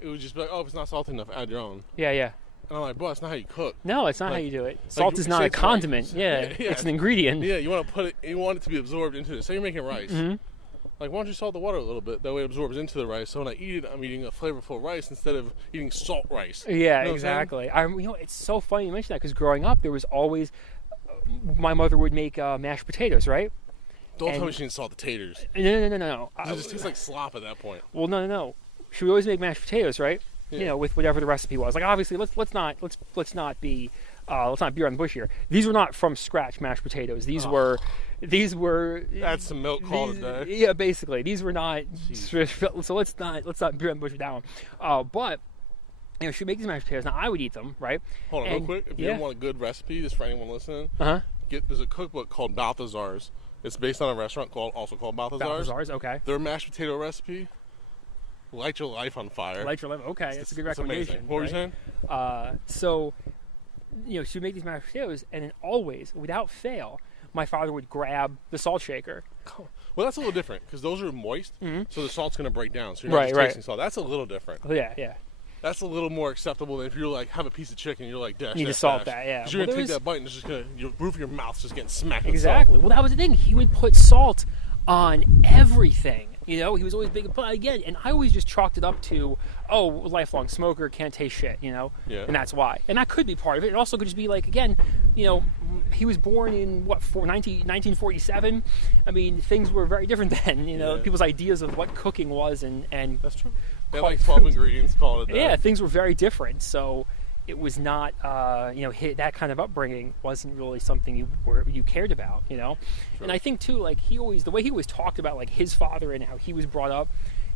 It would just be like, oh, if it's not salty enough, add your own. Yeah. And I'm like, bro, that's not how you cook. No, it's not how Like- you do it. Salt is say not a it's rice. condiment. Yeah, Yeah. it's an ingredient. Yeah, you want to put it. You want it to be absorbed into it. Say you're making rice. Like, why don't you salt the water a little bit? That way it absorbs into the rice. So when I eat it, I'm eating a flavorful rice instead of eating salt rice. Yeah, You know what I'm saying? exactly. It's so funny you mention that because growing up, there was always my mother would make mashed potatoes, right? Don't tell And- me she didn't salt the taters. No. It just tastes like slop at that point. Well, no. She would always make mashed potatoes, right? Yeah. With whatever the recipe was. Like obviously, let's not beat around the bush here. These were not from scratch mashed potatoes. These were. That's some milk called a day. Yeah, basically, these were not. So let's not beat around the bush with that one. But she'd make these mashed potatoes. Now I would eat them, right? Hold on, And- real quick. If yeah. you want a good recipe, just for anyone listening, Uh-huh. there's a cookbook called Balthazar's. It's based on a restaurant also called Balthazar's. Balthazar's, okay. Their mashed potato recipe, light your life on fire. Light your lemon. Okay, that's a good It's recommendation. amazing. What were you right? saying? So, she would make these mashed potatoes, and then always, without fail, my father would grab the salt shaker. Well, that's a little different because those are moist, so the salt's going to break down. So you're Right, not just right. tasting salt. That's a little different. Oh, yeah. That's a little more acceptable than if you're like have a piece of chicken, you're like dash. Need to dash, salt dash. that, yeah. 'Cause you're Well, gonna there take was- that bite and it's just gonna your roof of your mouth's just getting smacked. with Exactly. salt. Well, that was the thing. He would put salt on everything. You know, he was always big. But again, and I always just chalked it up to, oh, lifelong smoker, can't taste shit, you know? Yeah. And that's why. And that could be part of it. It also could just be like, again, you know, he was born in, 1947? I mean, things were very different then, you know? Yeah. People's ideas of what cooking was and That's true. They had quite like 12 food. ingredients, call it that. Yeah, things were very different. So it was not, that kind of upbringing wasn't really something you cared about, you know. Sure. And I think too, like the way he always talked about like his father and how he was brought up,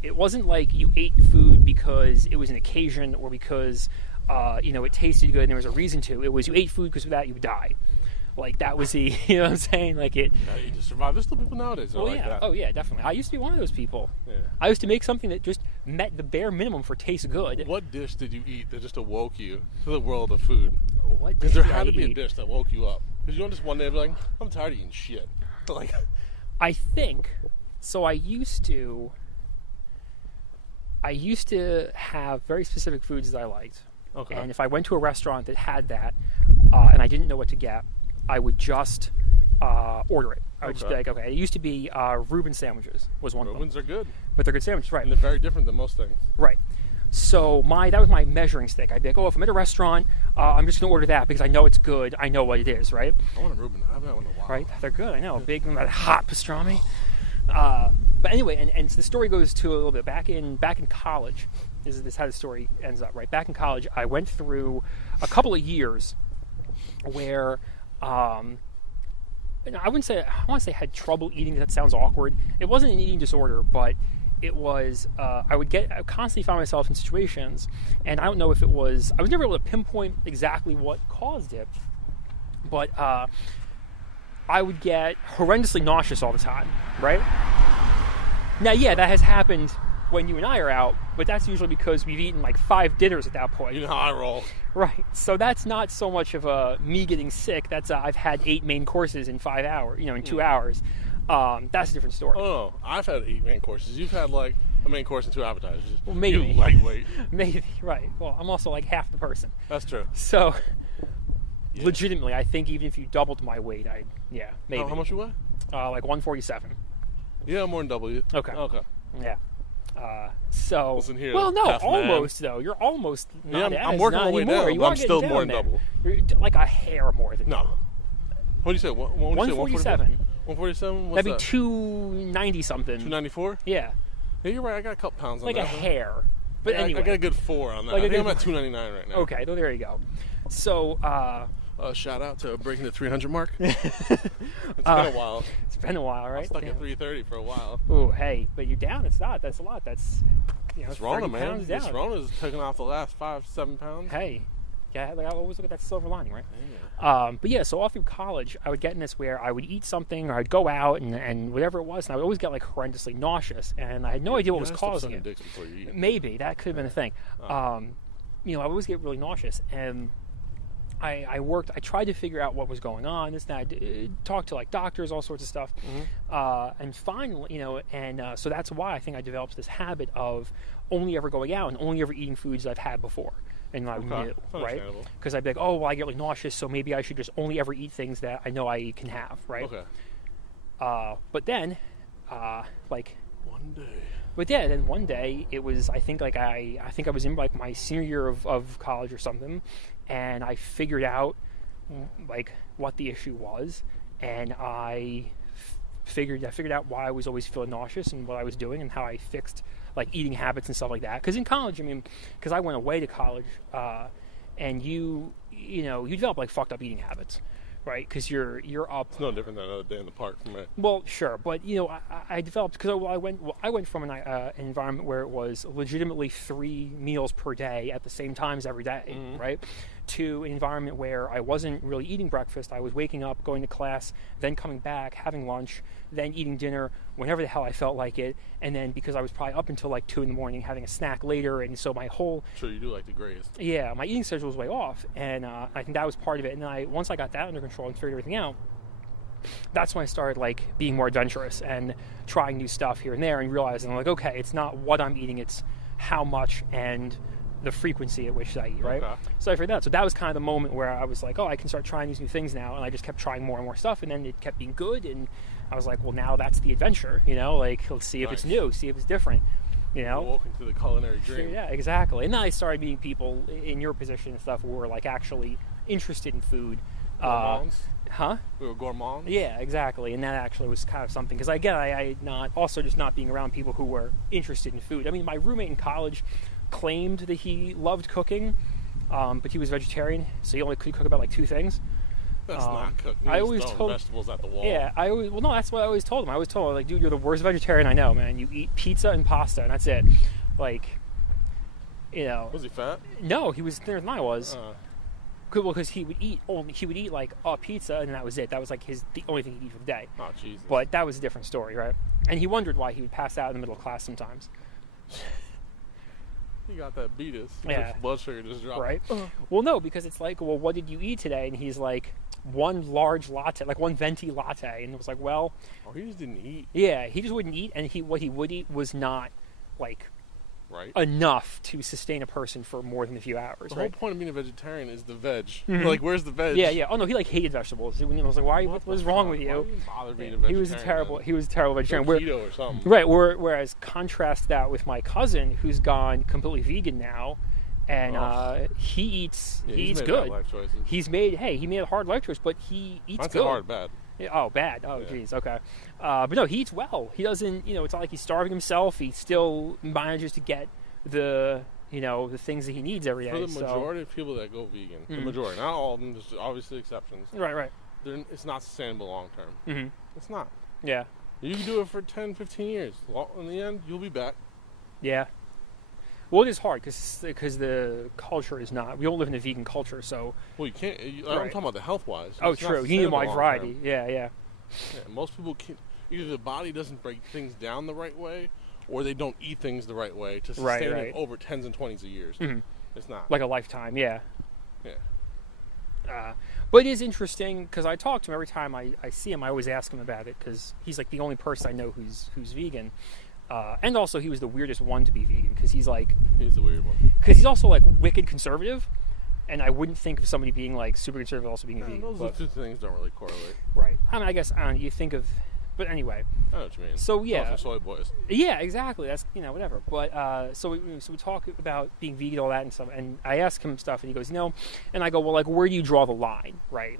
it wasn't like you ate food because it was an occasion or because it tasted good and there was a reason to. It was you ate food because without you would die. Like that was the, you know what I'm saying? Like it. Yeah, you just survive. There's still people nowadays that are like that. Oh yeah, definitely. I used to be one of those people. Yeah. I used to make something that just met the bare minimum for taste good. What dish did you eat that just awoke you to the world of food? What Because there did had I to be a eat? dish that woke you up. Because you don't just one day be like, I'm tired of eating shit. Like, I think so. I used to have very specific foods that I liked, okay. and if I went to a restaurant that had that, and I didn't know what to get, I would just order it. I would just be Okay. like, okay. It used to be Reuben sandwiches was one of Reuben's them, are good, but they're good sandwiches, right? and they're very different than most things. Right. So that was my measuring stick. I'd be like, oh, if I'm at a restaurant, I'm just gonna order that because I know it's good. I know what it is, right? I want a Reuben. I haven't had one in a while. Right? They're good. I know. Big, that hot pastrami. But anyway, and the story goes to a little bit back in college. This is how the story ends up, right? Back in college, I went through a couple of years where and I want to say I had trouble eating. That sounds awkward. It wasn't an eating disorder, but it was. I constantly found myself in situations, and I don't know if it was. I was never able to pinpoint exactly what caused it, but I would get horrendously nauseous all the time, right? Now, yeah, that has happened when you and I are out, but that's usually because we've eaten like 5 dinners at that point. You know how I roll. Right. So that's not so much of me getting sick. That's I've had 8 main courses in 5 hours, in 2 hours. That's a different story. Oh, no. I've had 8 main courses. You've had like a main course and 2 appetizers. Well, maybe. You lightweight. Maybe, right. Well, I'm also like half the person. That's true. So, Yeah. legitimately, I think even if you doubled my weight, maybe. How much you weigh? Like 147. Yeah, more than double you. Okay. Okay. Yeah. So. Listen here, Well, no, half man. almost though. You're almost not I'm as, working not my way anymore. down, You but are I'm getting still down more than there. double. You're like a hair more than No. double. What do you say? What do you say? 147. 147? What's That'd be that? 290 something. 294? Yeah. Yeah, you're right. I got a couple pounds on Like that. a hair. But I anyway. got a good 4 on that. Like I a think I'm good- at 299 right now. Okay, well, there you go. So, Shout out to breaking the 300 mark. It's been a while. it's been a while, right? Stuck at 330 for a while. Oh, hey, but you're down. It's not. That's a lot. That's, It's 30 Rona, man. pounds down. This Rona's taken off the last 5-7 pounds. Hey, yeah, like I always look at that silver lining, right? Yeah. But yeah, so all through college, I would get in this where I would eat something or I'd go out and whatever it was, and I would always get like horrendously nauseous, and I had no idea what was You gotta stop causing sucking it. dicks before you eat. Maybe that could have been a thing. I would always get really nauseous, and I tried to figure out what was going on. This and that. I talked to like doctors, all sorts of stuff, and finally, so that's why I think I developed this habit of only ever going out and only ever eating foods that I've had before and I Okay, knew, that's right? understandable. Because I'd be like, oh, well, I get really nauseous, so maybe I should just only ever eat things that I know I can have, right? Okay. But then, One day. But yeah, then one day it was. I think I was in like my senior year of college or something, and I figured out like what the issue was, and I figured out why I was always feeling nauseous and what I was doing and how I fixed like eating habits and stuff like that. Because in college, because I went away to college, and you develop like fucked up eating habits, right? Because you're up. It's no different than another day in the park for me. Well, sure, but I developed because I went from an environment where it was legitimately 3 meals per day at the same times every day, right? To an environment where I wasn't really eating breakfast. I was waking up, going to class, then coming back, having lunch, then eating dinner whenever the hell I felt like it, and then because I was probably up until like 2 a.m, having a snack later, and so my whole Sure, you do like the greatest. my eating schedule was way off, and I think that was part of it. And then once I got that under control and figured everything out, that's when I started like being more adventurous and trying new stuff here and there, and realizing like, okay, it's not what I'm eating, it's how much and the frequency at which I eat, right? Okay. So I figured that. So that was kind of the moment where I was like, oh, I can start trying these new things now, and I just kept trying more and more stuff, and then it kept being good, and I was like, well, now that's the adventure, like, let's see if it's new, see if it's different, Welcome to the culinary dream. Yeah, exactly. And then I started meeting people in your position and stuff who were like actually interested in food. Gourmands? We were gourmands? Yeah, exactly. And that actually was kind of something, because again, I not also just not being around people who were interested in food. I mean, my roommate in college claimed that he loved cooking, but he was vegetarian, so he only could cook about like 2 things. That's not cooking. I always told vegetables at the wall. Yeah, no, that's what I always told him. I always told him, like, dude, you're the worst vegetarian I know, man. You eat pizza and pasta, and that's it. Like, Was he fat? No, he was thinner than I was. Because he would eat like a pizza, and that was it. That was like the only thing he'd eat for the day. Oh, Jesus. But that was a different story, right? And he wondered why he would pass out in the middle of class sometimes. He got that beatus. Yeah. His blood sugar just dropped. Right? Well, no, because it's like, well, what did you eat today? And he's like, 1 large latte, like 1 venti latte. And it was like, well... Oh, he just didn't eat. Yeah, he just wouldn't eat, and what he would eat was not, like... Right. Enough to sustain a person for more than a few hours, The right? whole point of being a vegetarian is the veg. Like, where's the veg? Yeah. Oh no, he like hated vegetables. I was like, what was wrong with you? Why would you bother being a vegetarian? He was a terrible vegetarian. Keto or something. Right. Whereas contrast that with my cousin, who's gone completely vegan now, and he eats he's made good. bad life choices. He made a hard life choice, but he eats That's good. hard, bad. Oh, bad. Oh, jeez. Okay. But no, he eats well. He doesn't. It's not like he's starving himself. He still manages to get the things that he needs every day. For the majority of people that go vegan, the majority, not all of them, there's obviously exceptions. Right. It's not sustainable long term. Mm-hmm. It's not. Yeah. You can do it for 10, 15 years. Well, in the end, you'll be back. Yeah. Well, it is hard because the culture is not. We don't live in a vegan culture, so. Well, you can't. I'm talking about the health wise. Oh, true. You need a wide variety. Yeah. Most people can't. Either the body doesn't break things down the right way, or they don't eat things the right way to sustain it over 10s and 20s of years. Mm-hmm. It's not. Like a lifetime, yeah. Yeah. But it is interesting because I talk to him every time I see him. I always ask him about it because he's like the only person I know who's vegan. And also he was the weirdest one to be vegan because he's the weird one. Because he's also like wicked conservative. And I wouldn't think of somebody being like super conservative also being vegan. Those 2 things don't really correlate. Right. I mean, I guess, you think of... But anyway. I know what you mean. So, yeah. Also soy boys. Yeah, exactly. That's, whatever. But, so we talk about being vegan, all that and stuff. And I ask him stuff, and he goes, and I go, well, like, where do you draw the line, right?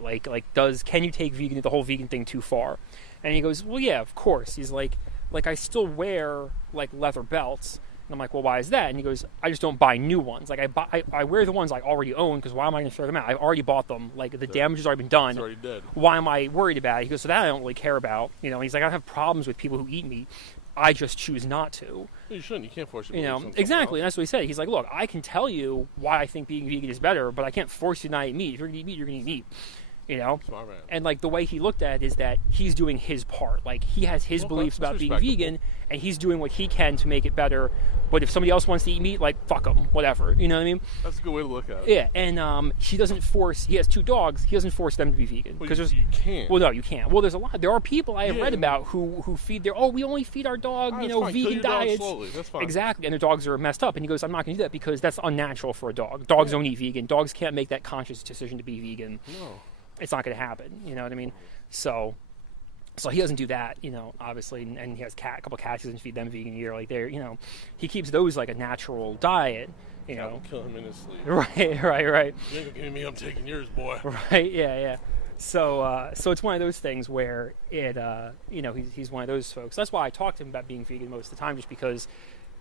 Can you take the whole vegan thing too far? And he goes, well, yeah, of course. He's like, I still wear, like, leather belts. And I'm like, well, why is that? And he goes, I just don't buy new ones. Like, I wear the ones I already own because why am I going to throw them out? I've already bought them. Like, the damage has already been done. It's already dead. Why am I worried about it? He goes, so that I don't really care about. And he's like, I don't have problems with people who eat meat. I just choose not to. You shouldn't. You can't force your Exactly. And that's what he said. He's like, look, I can tell you why I think being vegan is better, but I can't force you to not eat meat. If you're going to eat meat, you're going to eat meat. Smart man. And like the way he looked at it is that he's doing his part. Like he has his beliefs about being vegan, and he's doing what he can to make it better. But if somebody else wants to eat meat, like fuck them, whatever. You know what I mean? That's a good way to look at it. Yeah, and he doesn't force. He has 2 dogs. He doesn't force them to be vegan because you can't. Well, no, you can't. Well, there's a lot. There are people I have read about who feed their. Oh, we only feed our dog, vegan diets. That's fine. Exactly, and their dogs are messed up. And he goes, I'm not going to do that because that's unnatural for a dog. Dogs don't eat vegan. Dogs can't make that conscious decision to be vegan. No. It's not going to happen. You know what I mean? So he doesn't do that, obviously, and he has a couple cats. He doesn't feed them vegan a year. Like he keeps those like a natural diet. Kill him in his sleep. Right. You ain't gonna give me. I'm taking yours, boy. Right. Yeah. So it's one of those things where it, he's one of those folks. That's why I talk to him about being vegan most of the time, just because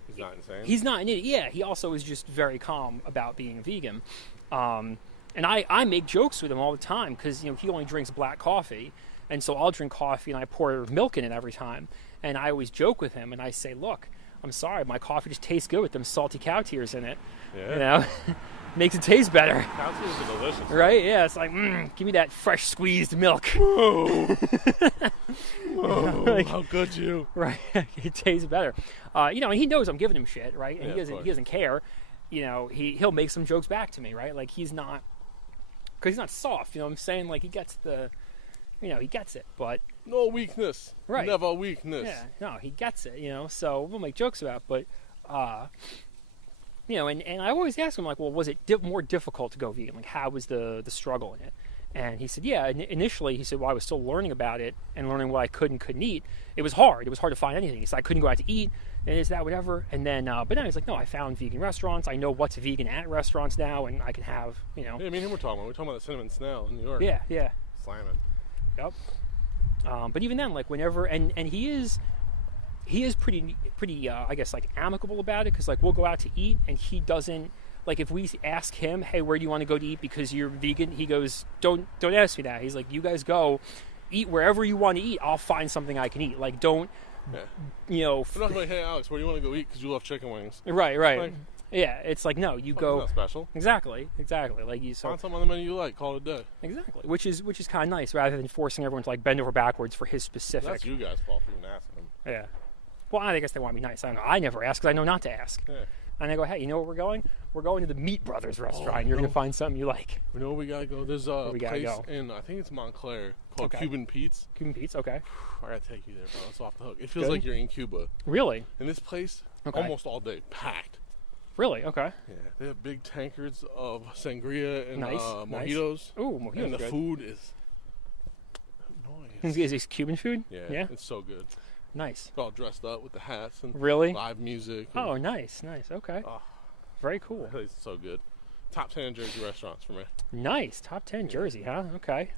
he's not insane. He's not an idiot. Yeah. He also is just very calm about being a vegan. And I make jokes with him all the time because, he only drinks black coffee. And so I'll drink coffee and I pour milk in it every time. And I always joke with him and I say, look, I'm sorry, my coffee just tastes good with them salty cow tears in it. Yeah. Makes it taste better. Cow tears are delicious. Right? Yeah, it's like, give me that fresh squeezed milk. Whoa. Whoa, how could you? Right. It tastes better. And he knows I'm giving him shit, right? And he doesn't care. He'll make some jokes back to me, right? Like he's not... Because he's not soft, you know what I'm saying? Like, he gets the, you know, he gets it, but No weakness. Right. Never weakness. yeah, no, he gets it, you know. So we'll make jokes about it, but you know, and I always ask him like, well, was it more difficult to go vegan? Like, how was the struggle in it? And he said, yeah, initially, he said, while I was still learning about it and learning what I could and couldn't eat, it was hard. It was hard to find anything. He said, I couldn't go out to eat, and is that whatever. And then, but then he's like, no, I found vegan restaurants. I know what's vegan at restaurants now, and I can have, you know. Yeah, me and him were talking about. We're talking about the Cinnamon Snail in New York. Yeah, yeah. Slamming. Yep. But even then, like whenever, and he is pretty, I guess, like amicable about it, because like we'll go out to eat, and he doesn't. Like if we ask him, hey, where do you want to go to eat because you're vegan? He goes, don't ask me that. He's like, you guys go, eat wherever you want to eat. I'll find something I can eat. Like don't, you know. We're not like, hey Alex, where do you want to go eat because you love chicken wings? Right. Like, yeah, it's like no, you go. Not special. Exactly. Like you find something on the menu you like, call it a day. Exactly, which is kind of nice rather than forcing everyone to like bend over backwards for his specific. That's you guys' fault for even asking him. Yeah. Well, I guess they want to be nice. I don't know. I never ask because I know not to ask. Yeah. And I go, hey, you know where we're going? We're going to the Meat Brothers restaurant. You're going to find something you like. We know where we gotta go. There's a place go? in, I think it's Montclair, called Cuban Pete's. Cuban Pete's, okay. I gotta take you there, bro. It's off the hook. It feels Good. like you're in Cuba. Really? And this place, Okay. almost all day, packed. Really? Okay. Yeah, they have big tankards of sangria and Nice. mojitos. Ooh, mojitos. And the good. food is nice. Is this Cuban food? Yeah, it's so good. Nice. All dressed up with the hats and Really? live music. Oh, nice. Okay. Oh, Very cool. it's so good. Top 10 Jersey restaurants for me. Nice. Top 10 Jersey, huh? Okay.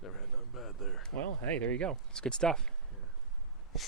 Never had nothing bad there. Well, hey, there you go. It's good stuff. Yeah.